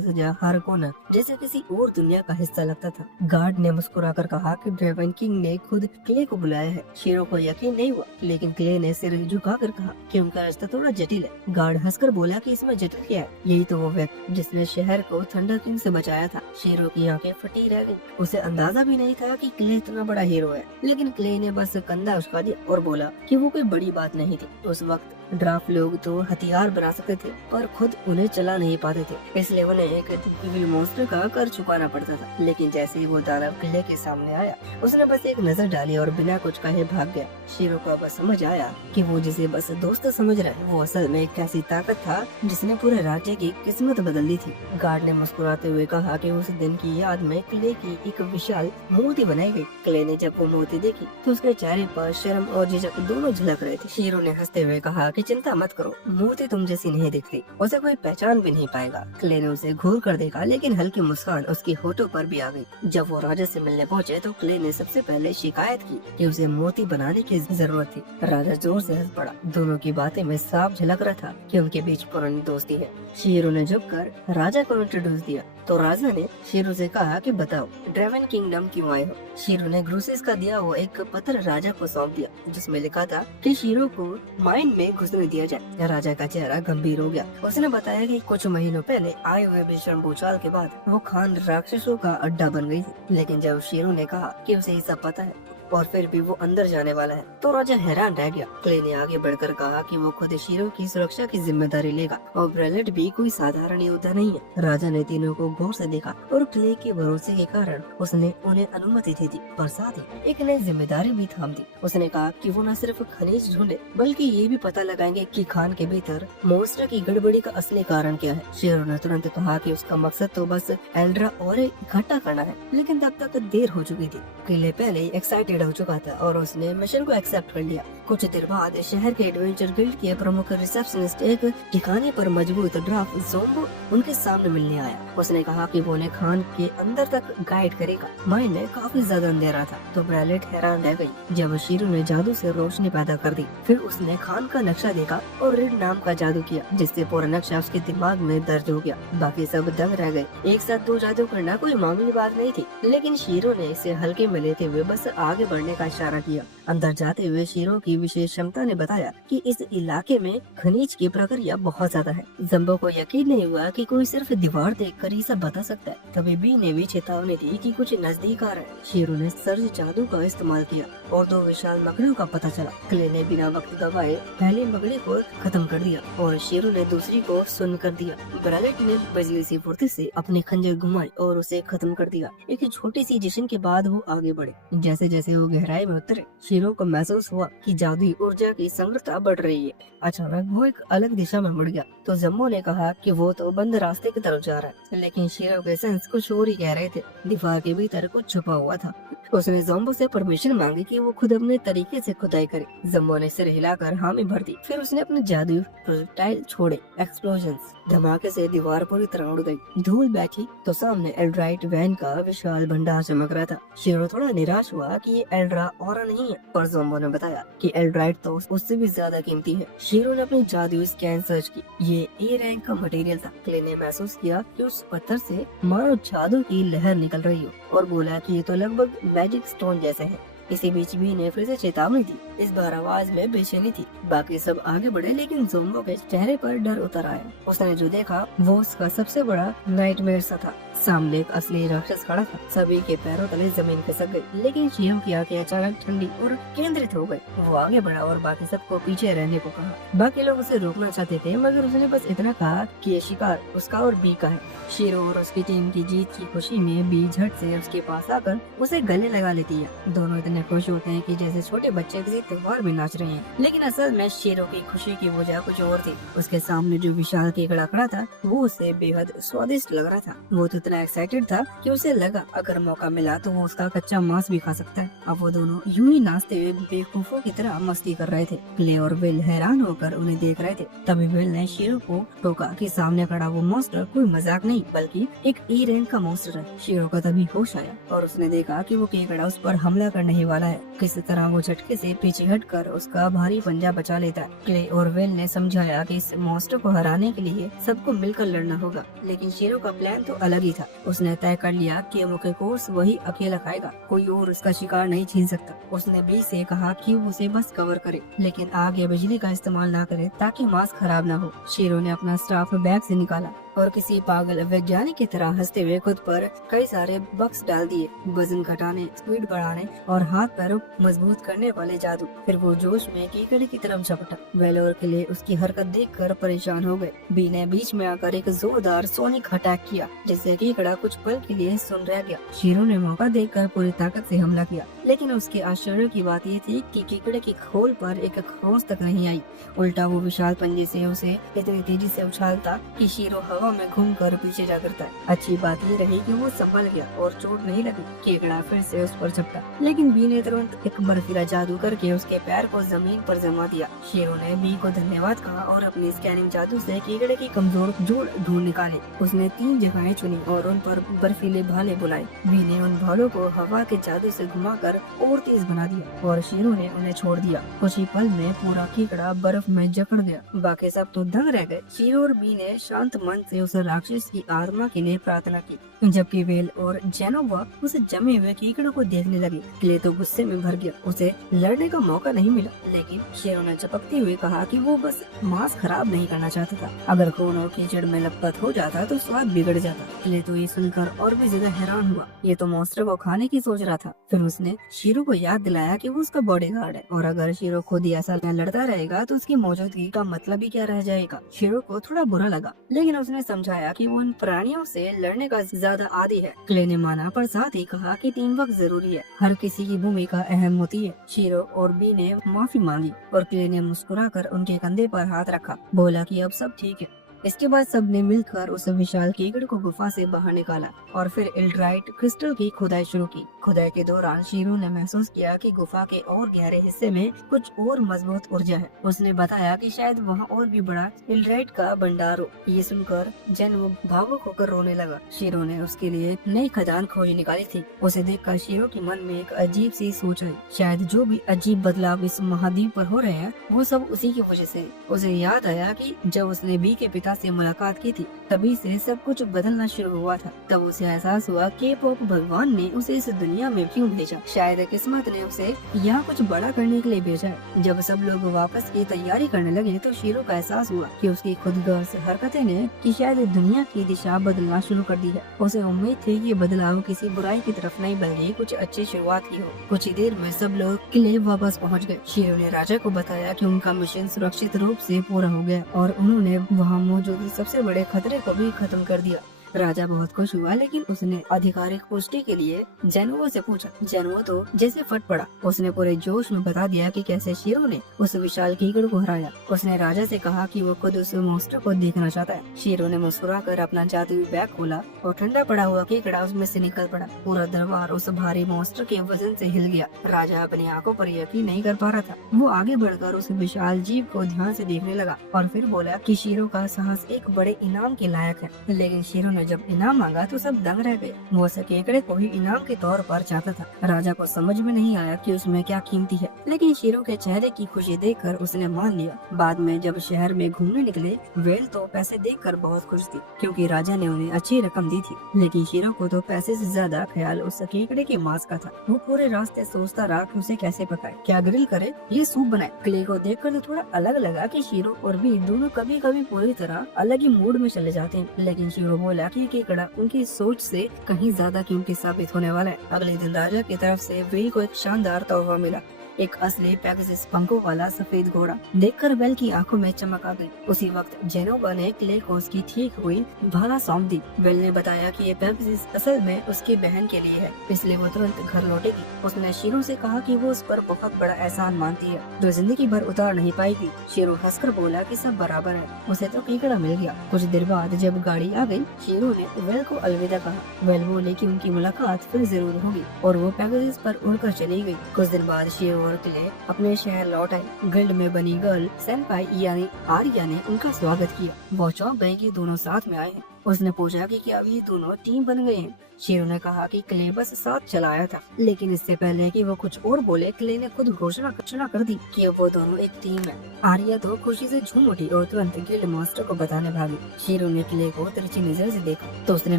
सजा हर कोना जैसे किसी और दुनिया का हिस्सा लगता था। गार्ड ने मुस्कुराकर कहा कि ड्रेवन किंग ने खुद क्ले को बुलाया है। शेरों को यकीन नहीं हुआ, लेकिन क्ले ने सिर झुकाकर कहा कि उनका रास्ता थोड़ा जटिल है। गार्ड हंसकर बोला कि इसमें जटिल क्या है? यही तो वो व्यक्ति जिसने शहर को थंडर किंग से बचाया था। शेरों की आंखें फटी रह गईं। उसे अंदाजा भी नहीं था कि क्ले इतना बड़ा हीरो है, लेकिन क्ले ने बस कंधा उचका दिया और बोला कि वो कोई बड़ी बात नहीं थी। उस वक्त ड्राफ्ट लोग तो हथियार बना सकते थे, पर खुद उन्हें चला नहीं पाते थे, इसलिए उन्हें एक इविल मॉन्स्टर का कर चुकाना पड़ता था। लेकिन जैसे ही वो दानव किले के सामने आया, उसने बस एक नजर डाली और बिना कुछ कहे भाग गया। शेरों को बस समझ आया कि वो जिसे बस दोस्त समझ रहा है, वो असल में एक ऐसी ताकत था जिसने पूरे राज्य की किस्मत बदल दी थी। गार्ड ने मुस्कुराते हुए कहा कि उस दिन की याद में किले की एक विशाल मूर्ति बनाई गई। किले ने जब वो मूर्ति देखी तो उसके चेहरे पर शर्म और झिझक दोनों झलक रहे थे। शेरों ने हंसते हुए कहा कि चिंता मत करो, मूर्ति तुम जैसी नहीं दिखती, उसे कोई पहचान भी नहीं पाएगा। क्ले ने उसे घूर कर देखा, लेकिन हल्की मुस्कान उसके होठों पर भी आ गई। जब वो राजा से मिलने पहुंचे तो क्ले ने सबसे पहले शिकायत की कि उसे मूर्ति बनाने की जरूरत थी। राजा जोर से हंस पड़ा। दोनों की बातें में साफ झलक रहा था कि उनके बीच पुरानी दोस्ती है। शेरों ने झुककर राजा को इंट्रोड्यूस दिया तो राजा ने शेरों से कहा कि बताओ ड्रेवन किंगडम क्यों आए हो। शेरों ने ग्रोसिस का दिया वो एक पत्र राजा को सौंप दिया, जिसमें लिखा था कि शेरों को माइन में घुसने दिया जाए। राजा का चेहरा गंभीर हो गया। उसने बताया कि कुछ महीनों पहले आए हुए भीषण भूचाल के बाद वो खान राक्षसों का अड्डा बन गई थी। लेकिन जब शेरों ने कहा कि उसे ये सब पता है और फिर भी वो अंदर जाने वाला है, तो राजा हैरान रह गया। क्ले ने आगे बढ़कर कहा कि वो खुद शेरों की सुरक्षा की जिम्मेदारी लेगा और ब्रेलेट भी कोई साधारण योद्धा नहीं है। राजा ने तीनों को गौर से देखा और क्ले के भरोसे के कारण उसने उन्हें अनुमति दे दी, पर साथ ही एक नई जिम्मेदारी भी थाम दी। उसने कहा कि वो न सिर्फ खनिज ढूंढे, बल्कि ये भी पता लगाएंगे कि खान के भीतर मॉन्स्टर की गड़बड़ी का असली कारण क्या है। शेरों ने तुरंत कहा कि उसका मकसद तो बस एल्ड्रा और इकट्ठा करना है, लेकिन तब तक देर हो चुकी थी। क्ले पहले ही एक्साइटेड हो चुका था और उसने मिशन को एक्सेप्ट कर लिया। कुछ देर बाद शहर के एडवेंचर गिल्ड के प्रमुख रिसेप्शनिस्ट एक ठिकाने पर मजबूत ड्राफ्ट ज़ोम्बो उनके सामने मिलने आया। उसने कहा कि वो उन्हें खान के अंदर तक गाइड करेगा। माइन में काफी ज्यादा अंधेरा था, तो ब्रैलेट हैरान रह गई जब शेरों ने जादू से रोशनी पैदा कर दी। फिर उसने खान का नक्शा देखा और रेड नाम का जादू किया, जिससे पूरा नक्शा उसके दिमाग में दर्ज हो गया। बाकी सब दंग रह गए। एक साथ दो जादू करना कोई मामूली बात नहीं थी, लेकिन शेरों ने इसे हल्के में लेते हुए बस आगे बढ़ने का इशारा किया। अंदर जाते हुए शेरों की विशेष क्षमता ने बताया कि इस इलाके में खनिज की प्रक्रिया बहुत ज्यादा है। जम्बो को यकीन नहीं हुआ कि कोई सिर्फ दीवार देखकर ही सब बता सकता है। तभी बी ने भी चेतावनी दी कि कुछ नजदीक आ रहा है। शेरों ने सर्ज जादू का इस्तेमाल किया और दो विशाल मकड़ियों का पता चला। क्ले ने बिना वक्त गवाए पहली मकड़ी को खत्म कर दिया और शेरों ने दूसरी को सुन्न कर दिया। ब्रैलेट ने बिजली सी फुर्ती से अपने खंजर घुमाई और उसे खत्म कर दिया। एक छोटी सी जश्न के बाद वो आगे बढ़े। जैसे जैसे वो गहराई में उतरे, शीरो को महसूस हुआ कि जादुई ऊर्जा की समृद्धता बढ़ रही है। अचानक वो एक अलग दिशा में मुड़ गया तो जम्बो ने कहा कि वो तो बंद रास्ते की तरफ जा रहा है, लेकिन शीरो के सेंस कुछ और ही कह रहे थे। दीवार के भीतर कुछ छुपा हुआ था। उसने जम्बो से परमिशन मांगी कि वो खुद अपने तरीके से खुदाई करे। जम्बो ने सिर हिलाकर हामी भर दी। फिर उसने अपने जादुई प्रोजेक्टाइल छोड़े। एक्सप्लोजन्स, धमाके से दीवार पूरी तरह उड़ गई। धूल बैठी तो सामने एल्ड्राइट वैन का विशाल भंडार चमक रहा था। शीरो थोड़ा निराश हुआ कि ये एल्ड्रा ऑरा नहीं है, पर ज़ोम्बो ने बताया कि एल्ड्राइट तो उससे भी ज्यादा कीमती है। शीरो ने अपनी जादुई स्कैन सर्च की। ये ए रैंक का मटेरियल था। क्ले ने महसूस किया कि उस पत्थर से मानो जादू की लहर निकल रही हो और बोला कि ये तो लगभग मैजिक स्टोन जैसे है। इसी बीच भी ने फिर से चेतावनी दी। इस बार आवाज में बेचैनी थी। बाकी सब आगे बढ़े, लेकिन ज़ोम्बो के चेहरे पर डर उतर आया। उसने जो देखा वो उसका सबसे बड़ा नाइटमेयर सा था। सामने एक असली राक्षस खड़ा था। सभी के पैरों तले जमीन खिसक गई, लेकिन शीरो की आंखें अचानक ठंडी और केंद्रित हो गई। वो आगे बढ़ा और बाकी सबको पीछे रहने को कहा। बाकी लोग उसे रोकना चाहते थे, मगर उसने बस इतना कहा कि ये शिकार उसका और बी का है। शीरो और उसकी टीम की जीत की खुशी में बी झट से उसके पास आकर उसे गले लगा लेती है। दोनों इतने खुश होते हैं कि जैसे छोटे बच्चे किसी त्योहार में नाच रहे हैं, लेकिन असल में शीरो की खुशी की वजह कुछ और थी। उसके सामने जो विशाल केकड़ा खड़ा था वो उसे बेहद स्वादिष्ट लग रहा था। वो तो इतना एक्साइटेड था कि उसे लगा अगर मौका मिला तो वो उसका कच्चा मांस भी खा सकता है। अब वो दोनों यूं ही नाचते हुए बेवकूफों की तरह मस्ती कर रहे थे। क्ले और विल हैरान होकर उन्हें देख रहे थे। तभी विल ने शीरो को टोका कि सामने खड़ा वो मॉन्स्टर कोई मजाक नहीं बल्कि एक ए रैंक का मॉन्स्टर है। शीरो का तभी होश आया और उसने देखा कि वो केकड़ा उस पर हमला करने ही वाला है। किसी तरह वो झटके से पीछे हटकर उसका भारी पंजा बचा लेता है। क्ले और विल ने समझाया कि इस मॉन्स्टर को हराने के लिए सबको मिलकर लड़ना होगा, लेकिन शीरो का प्लान तो अलग ही था। उसने तय कर लिया कि मुख्य कोर्स वही अकेला खाएगा, कोई और उसका शिकार नहीं छीन सकता। उसने बी से कहा कि वो उसे बस कवर करे, लेकिन आग या बिजली का इस्तेमाल ना करे ताकि मास्क खराब ना हो। शीरो ने अपना स्टाफ बैग से निकाला और किसी पागल वैज्ञानिक की तरह हंसते हुए खुद पर कई सारे बक्स डाल दिए। वजन घटाने, स्पीड बढ़ाने और हाथ पैरों मजबूत करने वाले जादू। फिर वो जोश में कीकड़े की तरफ झपटा। वेलोर के लिए उसकी हरकत देखकर परेशान हो गए। बी ने बीच में आकर एक जोरदार सोनिक अटैक किया, जिससे कीकड़ा कुछ पल के लिए सुन रह गया। शीरो ने मौका देखकर पूरी ताकत से हमला किया, लेकिन उसके आश्चर्य की बात ये थी कि कीकड़े की खोल पर एक खरोंच तक नहीं आई। उल्टा वो विशाल पंजे से उसे इतनी तेजी से उछालता कि शीरो हवा में घूमकर पीछे जा गिरता है। अच्छी बात ये रही कि वो संभल गया और चोट नहीं लगी। केकड़ा फिर से उस पर झपटा, लेकिन बी ने तुरंत एक बर्फीला जादू करके उसके पैर को जमीन पर जमा दिया। शीरो ने बी को धन्यवाद कहा और अपनी स्कैनिंग जादू से केकड़े की कमजोर जोड़ ढूंढ निकाले। उसने 3 जगहें चुनी और उन पर बर्फीले भाले बुलाए। बी ने उन भालों को हवा के जादू से घुमाकर और तेज बना दिया और शीरो ने उन्हें छोड़ दिया। कुछ ही पल में पूरा केकड़ा बर्फ में जकड़ गया। बाकी सब तो दंग रह गए। शीरो और बी ने शांत मन से उस राक्षस की आत्मा के लिए प्रार्थना की, जबकि वेल और जेनोवा उस जमे हुए कीकड़ों को देखने लगे। क्ले तो गुस्से में भर गया। उसे लड़ने का मौका नहीं मिला, लेकिन शीरो ने चपकते हुए कहा कि वो बस मांस खराब नहीं करना चाहता था। अगर खून और कीचड़ में लपत हो जाता तो स्वाद बिगड़ जाता। क्ले तो ये सुनकर और भी ज्यादा हैरान हुआ। ये तो मॉन्स्टर को खाने की सोच रहा था। फिर उसने शीरो को याद दिलाया कि वो उसका बॉडीगार्ड है और अगर शीरो खुद ही ऐसा लड़ता रहेगा तो उसकी मौजूदगी का मतलब ही क्या रह जाएगा। शीरो को थोड़ा बुरा लगा, लेकिन उसने समझाया कि वो उन प्राणियों से लड़ने का ज्यादा आदी है। क्ले ने माना, पर साथ ही कहा कि टीम वर्क जरूरी है। हर किसी की भूमिका अहम होती है। शीरो और बी ने माफी मांगी और क्ले ने मुस्कुराकर उनके कंधे पर हाथ रखा, बोला कि अब सब ठीक है। इसके बाद सबने मिलकर उस विशाल कीकड़ को गुफा से बाहर निकाला और फिर एल्ड्राइट क्रिस्टल की खुदाई शुरू की। खुदाई के दौरान शीरो ने महसूस किया कि गुफा के और गहरे हिस्से में कुछ और मजबूत ऊर्जा है। उसने बताया कि शायद वहाँ और भी बड़ा एल्ड्राइट का भंडार हो। ये सुनकर जेन वो भावुक होकर रोने लगा। शीरो ने उसके लिए नई खदान खोज निकाली थी। उसे देखकर शीरो के मन में एक अजीब सी सोच आई। शायद जो भी अजीब बदलाव इस महाद्वीप पर हो रहे हैं वो सब उसी की वजह से। उसे याद आया कि जब उसने बी के पिता से मुलाकात की थी तभी से सब कुछ बदलना शुरू हुआ था। तब उसे एहसास हुआ कि पोप भगवान ने उसे इस दुनिया में क्यों भेजा। शायद किस्मत ने उसे यहाँ कुछ बड़ा करने के लिए भेजा है। जब सब लोग वापस की तैयारी करने लगे तो शीरो का एहसास हुआ कि उसकी खुदगर्ज हरकतें ने कि शायद दुनिया की दिशा बदलना शुरू कर दी है। उसे उम्मीद थी कि बदलाव किसी बुराई की तरफ नहीं बल्कि कुछ अच्छी शुरुआत की हो। कुछ ही देर में सब लोग किले वापस पहुँच गए। शीरो ने राजा को बताया कि उनका मिशन सुरक्षित रूप से पूरा हो गया और उन्होंने वहाँ मौजूद सबसे बड़े खतरे को भी खत्म कर दिया। राजा बहुत खुश हुआ, लेकिन उसने आधिकारिक पुष्टि के लिए जेनुओ से पूछा। जेनुओ तो जैसे फट पड़ा। उसने पूरे जोश में बता दिया कि कैसे शीरो ने उस विशाल कीकड़ को हराया। उसने राजा से कहा कि वो खुद उस मॉन्स्टर को देखना चाहता है। शीरो ने मुस्कुराकर अपना जादुई बैग खोला और ठंडा पड़ा हुआ कीकड़ा उसमें से निकल पड़ा। पूरा दरबार उस भारी मॉन्स्टर के वजन से हिल गया। राजा अपनी आंखों पर यकीन नहीं कर पा रहा था। वो आगे बढ़कर उस विशाल जीव को ध्यान से देखने लगा और फिर बोला कि शीरो का साहस एक बड़े इनाम के लायक है। लेकिन शीरो ने जब इनाम मांगा तो सब दंग रह गए। वो उस केकड़े को ही इनाम के तौर पर चाहता था। राजा को समझ में नहीं आया कि उसमें क्या कीमती है, लेकिन शीरो के चेहरे की खुशी देखकर उसने मान लिया। बाद में जब शहर में घूमने निकले, वेल तो पैसे देखकर बहुत खुश थी, क्योंकि राजा ने उन्हें अच्छी रकम दी थी। लेकिन शीरो को तो पैसे से ज्यादा ख्याल उस केकड़े के मांस का था। वो पूरे रास्ते सोचता रहा कि उसे कैसे पकाए, क्या ग्रिल करे, ये सूप बनाए। क्ले को देखकर तो थोड़ा अलग लगा कि शीरो और बी दोनों कभी कभी पूरी तरह अलग ही मूड में चले जाते हैं। लेकिन शीरो बोला कि केकड़ा उनकी सोच से कहीं ज्यादा कीमती साबित होने वाला है। अगले दिन राजा की तरफ से वेल को एक शानदार तोहफा मिला, एक असली पेगासस पंखों वाला सफेद घोड़ा। देखकर बेल की आंखों में चमक आ गई। उसी वक्त जेनोबा ने क्ले को उसकी ठीक हुई भाला सौंप दी। बेल ने बताया कि ये पेगासस असल में उसकी बहन के लिए है, इसलिए वो तुरंत घर लौटेगी। उसने शीरो से कहा कि वो उस पर बहुत बड़ा एहसान मानती है, जो जिंदगी भर उतार नहीं पाएगी। शीरो हंसकर बोला कि सब बराबर है, उसे तो कीकड़ा मिल गया। कुछ देर बाद जब गाड़ी आ गई, शीरो ने वेल को अलविदा कहा। वेल बोले कि उनकी मुलाकात फिर जरूर होगी और वो पेगासस पर उड़कर चली गई। कुछ दिन बाद शीरो और क्ले अपने शहर लौट आए। गिल्ड में बनी गर्ल सेनपाई यानी आर्या ने उनका स्वागत किया। वो चौंक गई कि दोनों साथ में आए हैं। उसने पूछा कि क्या ये दोनों टीम बन गए हैं। शीरो ने कहा कि क्ले बस साथ चलाया था, लेकिन इससे पहले कि वो कुछ और बोले, क्ले ने खुद घोषणा कर दी कि वो दोनों एक टीम है। आर्या तो खुशी से झूम उठी और तुरंत गिल्ड मास्टर को बताने भागी। शीरो ने क्ले को तिरछी नजर से देखा तो उसने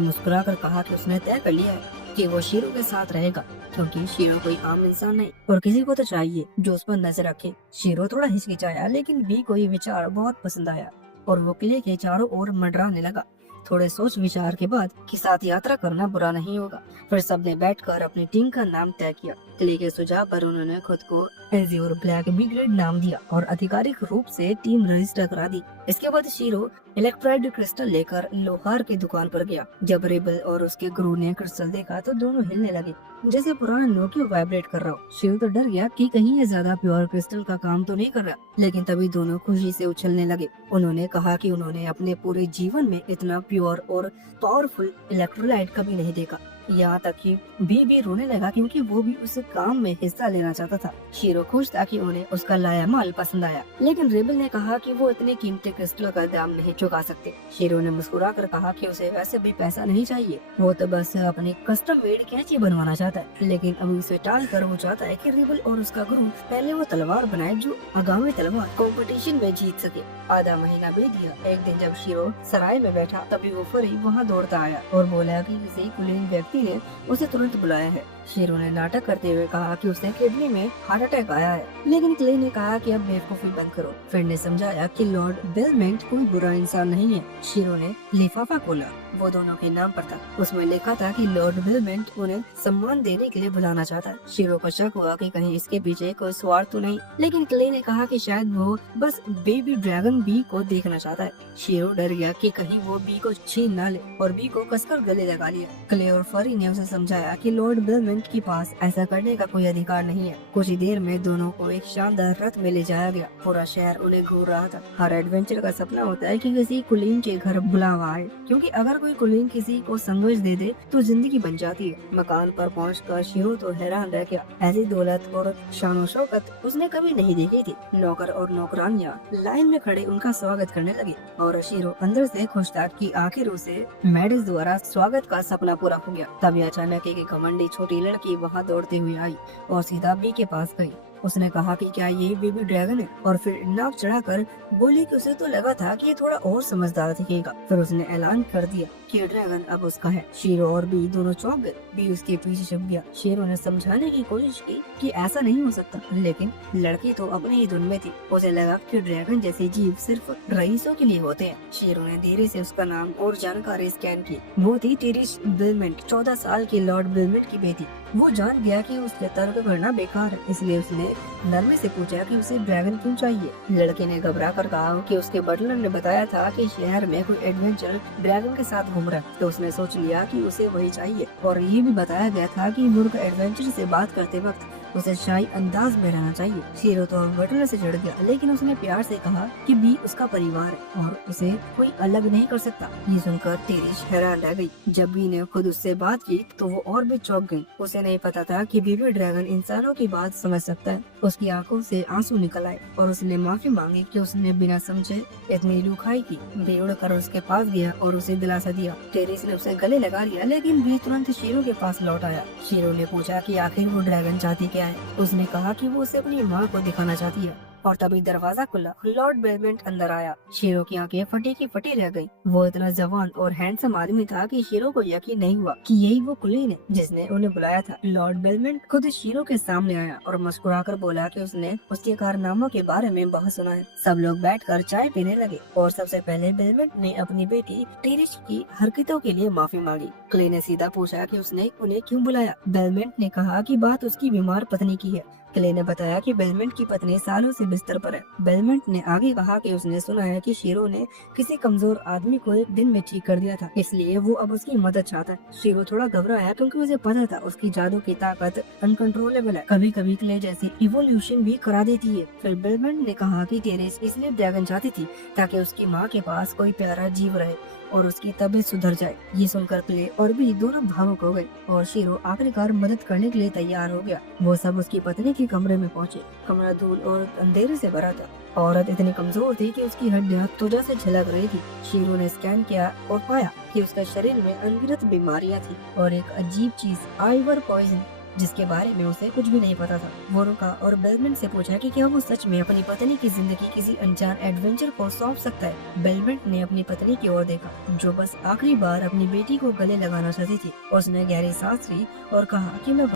मुस्कुराकर कहा कि उसने तय कर लिया है कि वो शीरो के साथ रहेगा, क्योंकि शीरो कोई आम इंसान नहीं और किसी को तो चाहिए जो उस पर नजर रखे। शीरो थोड़ा हिचकिचाया, लेकिन बी को ये विचार बहुत पसंद आया और वो किले के चारों ओर मंडराने लगा। थोड़े सोच विचार के बाद कि साथ यात्रा करना बुरा नहीं होगा। फिर सबने बैठकर अपनी टीम का नाम तय किया। किले के सुझाव पर उन्होंने खुद को एज़्योर ब्लैक ब्रिगेड नाम दिया और आधिकारिक रूप से टीम रजिस्टर करा दी। इसके बाद शीरो इलेक्ट्राइड क्रिस्टल लेकर लोहार की दुकान पर गया। जब रेबल और उसके गुरु ने क्रिस्टल देखा तो दोनों हिलने लगे, जैसे पुराना नोकियो वाइब्रेट कर रहा हो। शीरो तो डर गया कि कहीं ये ज्यादा प्योर क्रिस्टल का काम तो नहीं कर रहा, लेकिन तभी दोनों खुशी से उछलने लगे। उन्होंने कहा कि उन्होंने अपने पूरे जीवन में इतना प्योर और पावरफुल इलेक्ट्रोलाइट कभी नहीं देखा। यहाँ तक कि बी रोने लगा, क्योंकि वो भी उस काम में हिस्सा लेना चाहता था। शीरो खुश था कि उन्हें उसका लाया माल पसंद आया, लेकिन रेबल ने कहा कि वो इतने कीमती क्रिस्टल का दाम नहीं चुका सकते। शीरो ने मुस्कुराकर कहा कि उसे वैसे भी पैसा नहीं चाहिए, वो तो बस अपनी कस्टम मेड कैंची बनवाना चाहता है। लेकिन अब इसे टाल कर वो चाहता है कि रेबल और उसका गुरु पहले वो तलवार बनाए जो आगामी तलवार कंपटीशन में जीत सके। आधा महीना बीत गया। एक दिन जब शीरो सराय में बैठा, तभी वो फरी वहाँ दौड़ता आया और बोला कि किसी कुलीन व्यक्ति ने उसे तुरंत बुलाया है। शीरो ने नाटक करते हुए कहा कि उसे किडनी में हार्ट अटैक आया है, लेकिन क्ले ने कहा कि अब बेवकूफी बंद करो। फिर ने समझाया कि लॉर्ड बेलमेंट कोई बुरा इंसान नहीं है। शीरो ने लिफाफा खोला, वो दोनों के नाम पर था। उसमें लिखा था कि लॉर्ड बेलमेंट उन्हें सम्मान देने के लिए बुलाना चाहता है। शीरो को शक हुआ कि कहीं इसके पीछे कोई स्वार्थ तो नहीं, लेकिन क्ले ने कहा कि शायद वो बस बेबी ड्रैगन बी को देखना चाहता है। शीरो डर गया कि कहीं वो बी को छीन ना ले और बी को कसकर गले लगा लिया। क्ले और फरी ने उसे समझाया कि लॉर्ड बेलमेंट के पास ऐसा करने का कोई अधिकार नहीं है। कुछ ही देर में दोनों को एक शानदार रथ में ले जाया गया। पूरा शहर उन्हें घूर रहा था। हर एडवेंचर का सपना होता है कि किसी कुलीन के घर बुलावा आए, क्योंकि अगर कोई कुलीन किसी को संदेश दे दे तो जिंदगी बन जाती है। मकान पर पहुंचकर शीरो तो हैरान रह गया। ऐसी दौलत और शानो शौकत उसने कभी नहीं देखी थी। नौकर और नौकरानियां लाइन में खड़े उनका स्वागत करने लगे और शीरो अंदर से खुश था कि आखिर उसे मैडिस द्वारा स्वागत का सपना पूरा हो गया। तभी अचानक एक घमंडी छोटी लड़की वहाँ दौड़ते हुए आई और सीधा बी के पास गई। उसने कहा कि क्या ये बेबी ड्रैगन है, और फिर नाक चढ़ाकर बोली कि उसे तो लगा था कि ये थोड़ा और समझदार दिखेगा। फिर उसने ऐलान कर दिया कि ड्रैगन अब उसका है। शीरो और बी दोनों चौंक गए। बी उसके पीछे छुप गया। शीरो ने समझाने की कोशिश की कि ऐसा नहीं हो सकता, लेकिन लड़की तो अपनी ही धुन में थी। उसे लगा कि ड्रैगन जैसे जीव सिर्फ रईसों के लिए होते हैं। शीरो ने धीरे से उसका नाम और जानकारी स्कैन की। वो थी टिरिश बेलमेंट, 14 साल की लॉर्ड बेलमेंट की बेटी। वो जान गया कि उसके तर्क करना बेकार है, इसलिए उसने नरमे से पूछा कि उसे ड्रैगन क्यों चाहिए। लड़के ने घबरा कर कहा कि उसके बटलर ने बताया था कि शहर में कोई एडवेंचर ड्रैगन के साथ घूम रहा है, तो उसने सोच लिया कि उसे वही चाहिए। और ये भी बताया गया था कि मुर्ग एडवेंचर से बात करते वक्त उसे शाही अंदाज में रहना चाहिए। शीरो तो बटलर से चिढ़ गया, लेकिन उसने प्यार से कहा कि बी उसका परिवार है और उसे कोई अलग नहीं कर सकता। ये सुनकर टेरिस हैरान रह गई। जब बी ने खुद उससे बात की तो वो और भी चौंक गई। उसे नहीं पता था कि बेबी ड्रैगन इंसानों की बात समझ सकता है। उसकी आंखों से आंसू निकल आए और उसने माफी मांगी कि उसने बिना समझे इतनी रुखाई की। बी उड़कर उसके पास गया और उसे दिलासा दिया। टेरिस ने उसे गले लगा लिया, लेकिन बी तुरंत शीरो के पास लौट आया। शीरो ने पूछा कि आखिर वो ड्रैगन चाहती क्या है। उसने कहा कि वो उसे अपनी माँ को दिखाना चाहती है। और तभी दरवाजा खुला, लॉर्ड बेलमेंट अंदर आया। शीरो की आंखें फटी की फटी रह गई। वो इतना जवान और हैंडसम आदमी था कि शीरो को यकीन नहीं हुआ कि यही वो कुलीन है जिसने उन्हें बुलाया था। लॉर्ड बेलमेंट खुद शीरो के सामने आया और मुस्कुराकर बोला कि उसने उसके कारनामों के बारे में बहुत सुना है। सब लोग बैठकर चाय पीने लगे और सबसे पहले बेलमेंट ने अपनी बेटी टेरिस की हरकतों के लिए माफी मांगी। क्ले ने सीधा पूछा कि उसने उन्हें क्यों बुलाया। बेलमेंट ने कहा कि बात उसकी बीमार पत्नी की है। क्ले ने बताया कि बेलमेंट की पत्नी सालों से बिस्तर पर है। बेलमेंट ने आगे कहा कि उसने सुना है कि शीरो ने किसी कमजोर आदमी को एक दिन में ठीक कर दिया था, इसलिए वो अब उसकी मदद चाहता है। शीरो थोड़ा घबराया क्योंकि उसे पता था उसकी जादू की ताकत अनकंट्रोलेबल है, कभी कभी क्ले जैसी इवोल्यूशन भी करा देती है। फिर बेलमेंट ने कहा कि टेरेस इसलिए ड्रैगन चाहती थी ताकि उसकी माँ के पास कोई प्यारा जीव रहे और उसकी तबीयत सुधर जाए। ये सुनकर क्ले और भी दोनों भावुक हो गए और शीरो आखिरकार मदद करने के लिए तैयार हो गया। वो सब उसकी पत्नी के कमरे में पहुँचे। कमरा धूल और अंधेरे से भरा था। औरत इतनी कमजोर थी कि उसकी हड्डियां त्वचा से झलक रही थी। शीरो ने स्कैन किया और पाया कि उसके शरीर में अनगिनत बीमारियां थी और एक अजीब चीज आइवर पॉइजन, जिसके बारे में उसे कुछ भी नहीं पता था। वो रुका और बेलमेंट से पूछा कि क्या वो सच में अपनी पत्नी की जिंदगी किसी अनजान एडवेंचर को सौंप सकता है। बेलमेंट ने अपनी पत्नी की ओर देखा, जो बस आखिरी बार अपनी बेटी को गले लगाना चाहती थी। उसने गहरी सांस ली और कहा कि मैं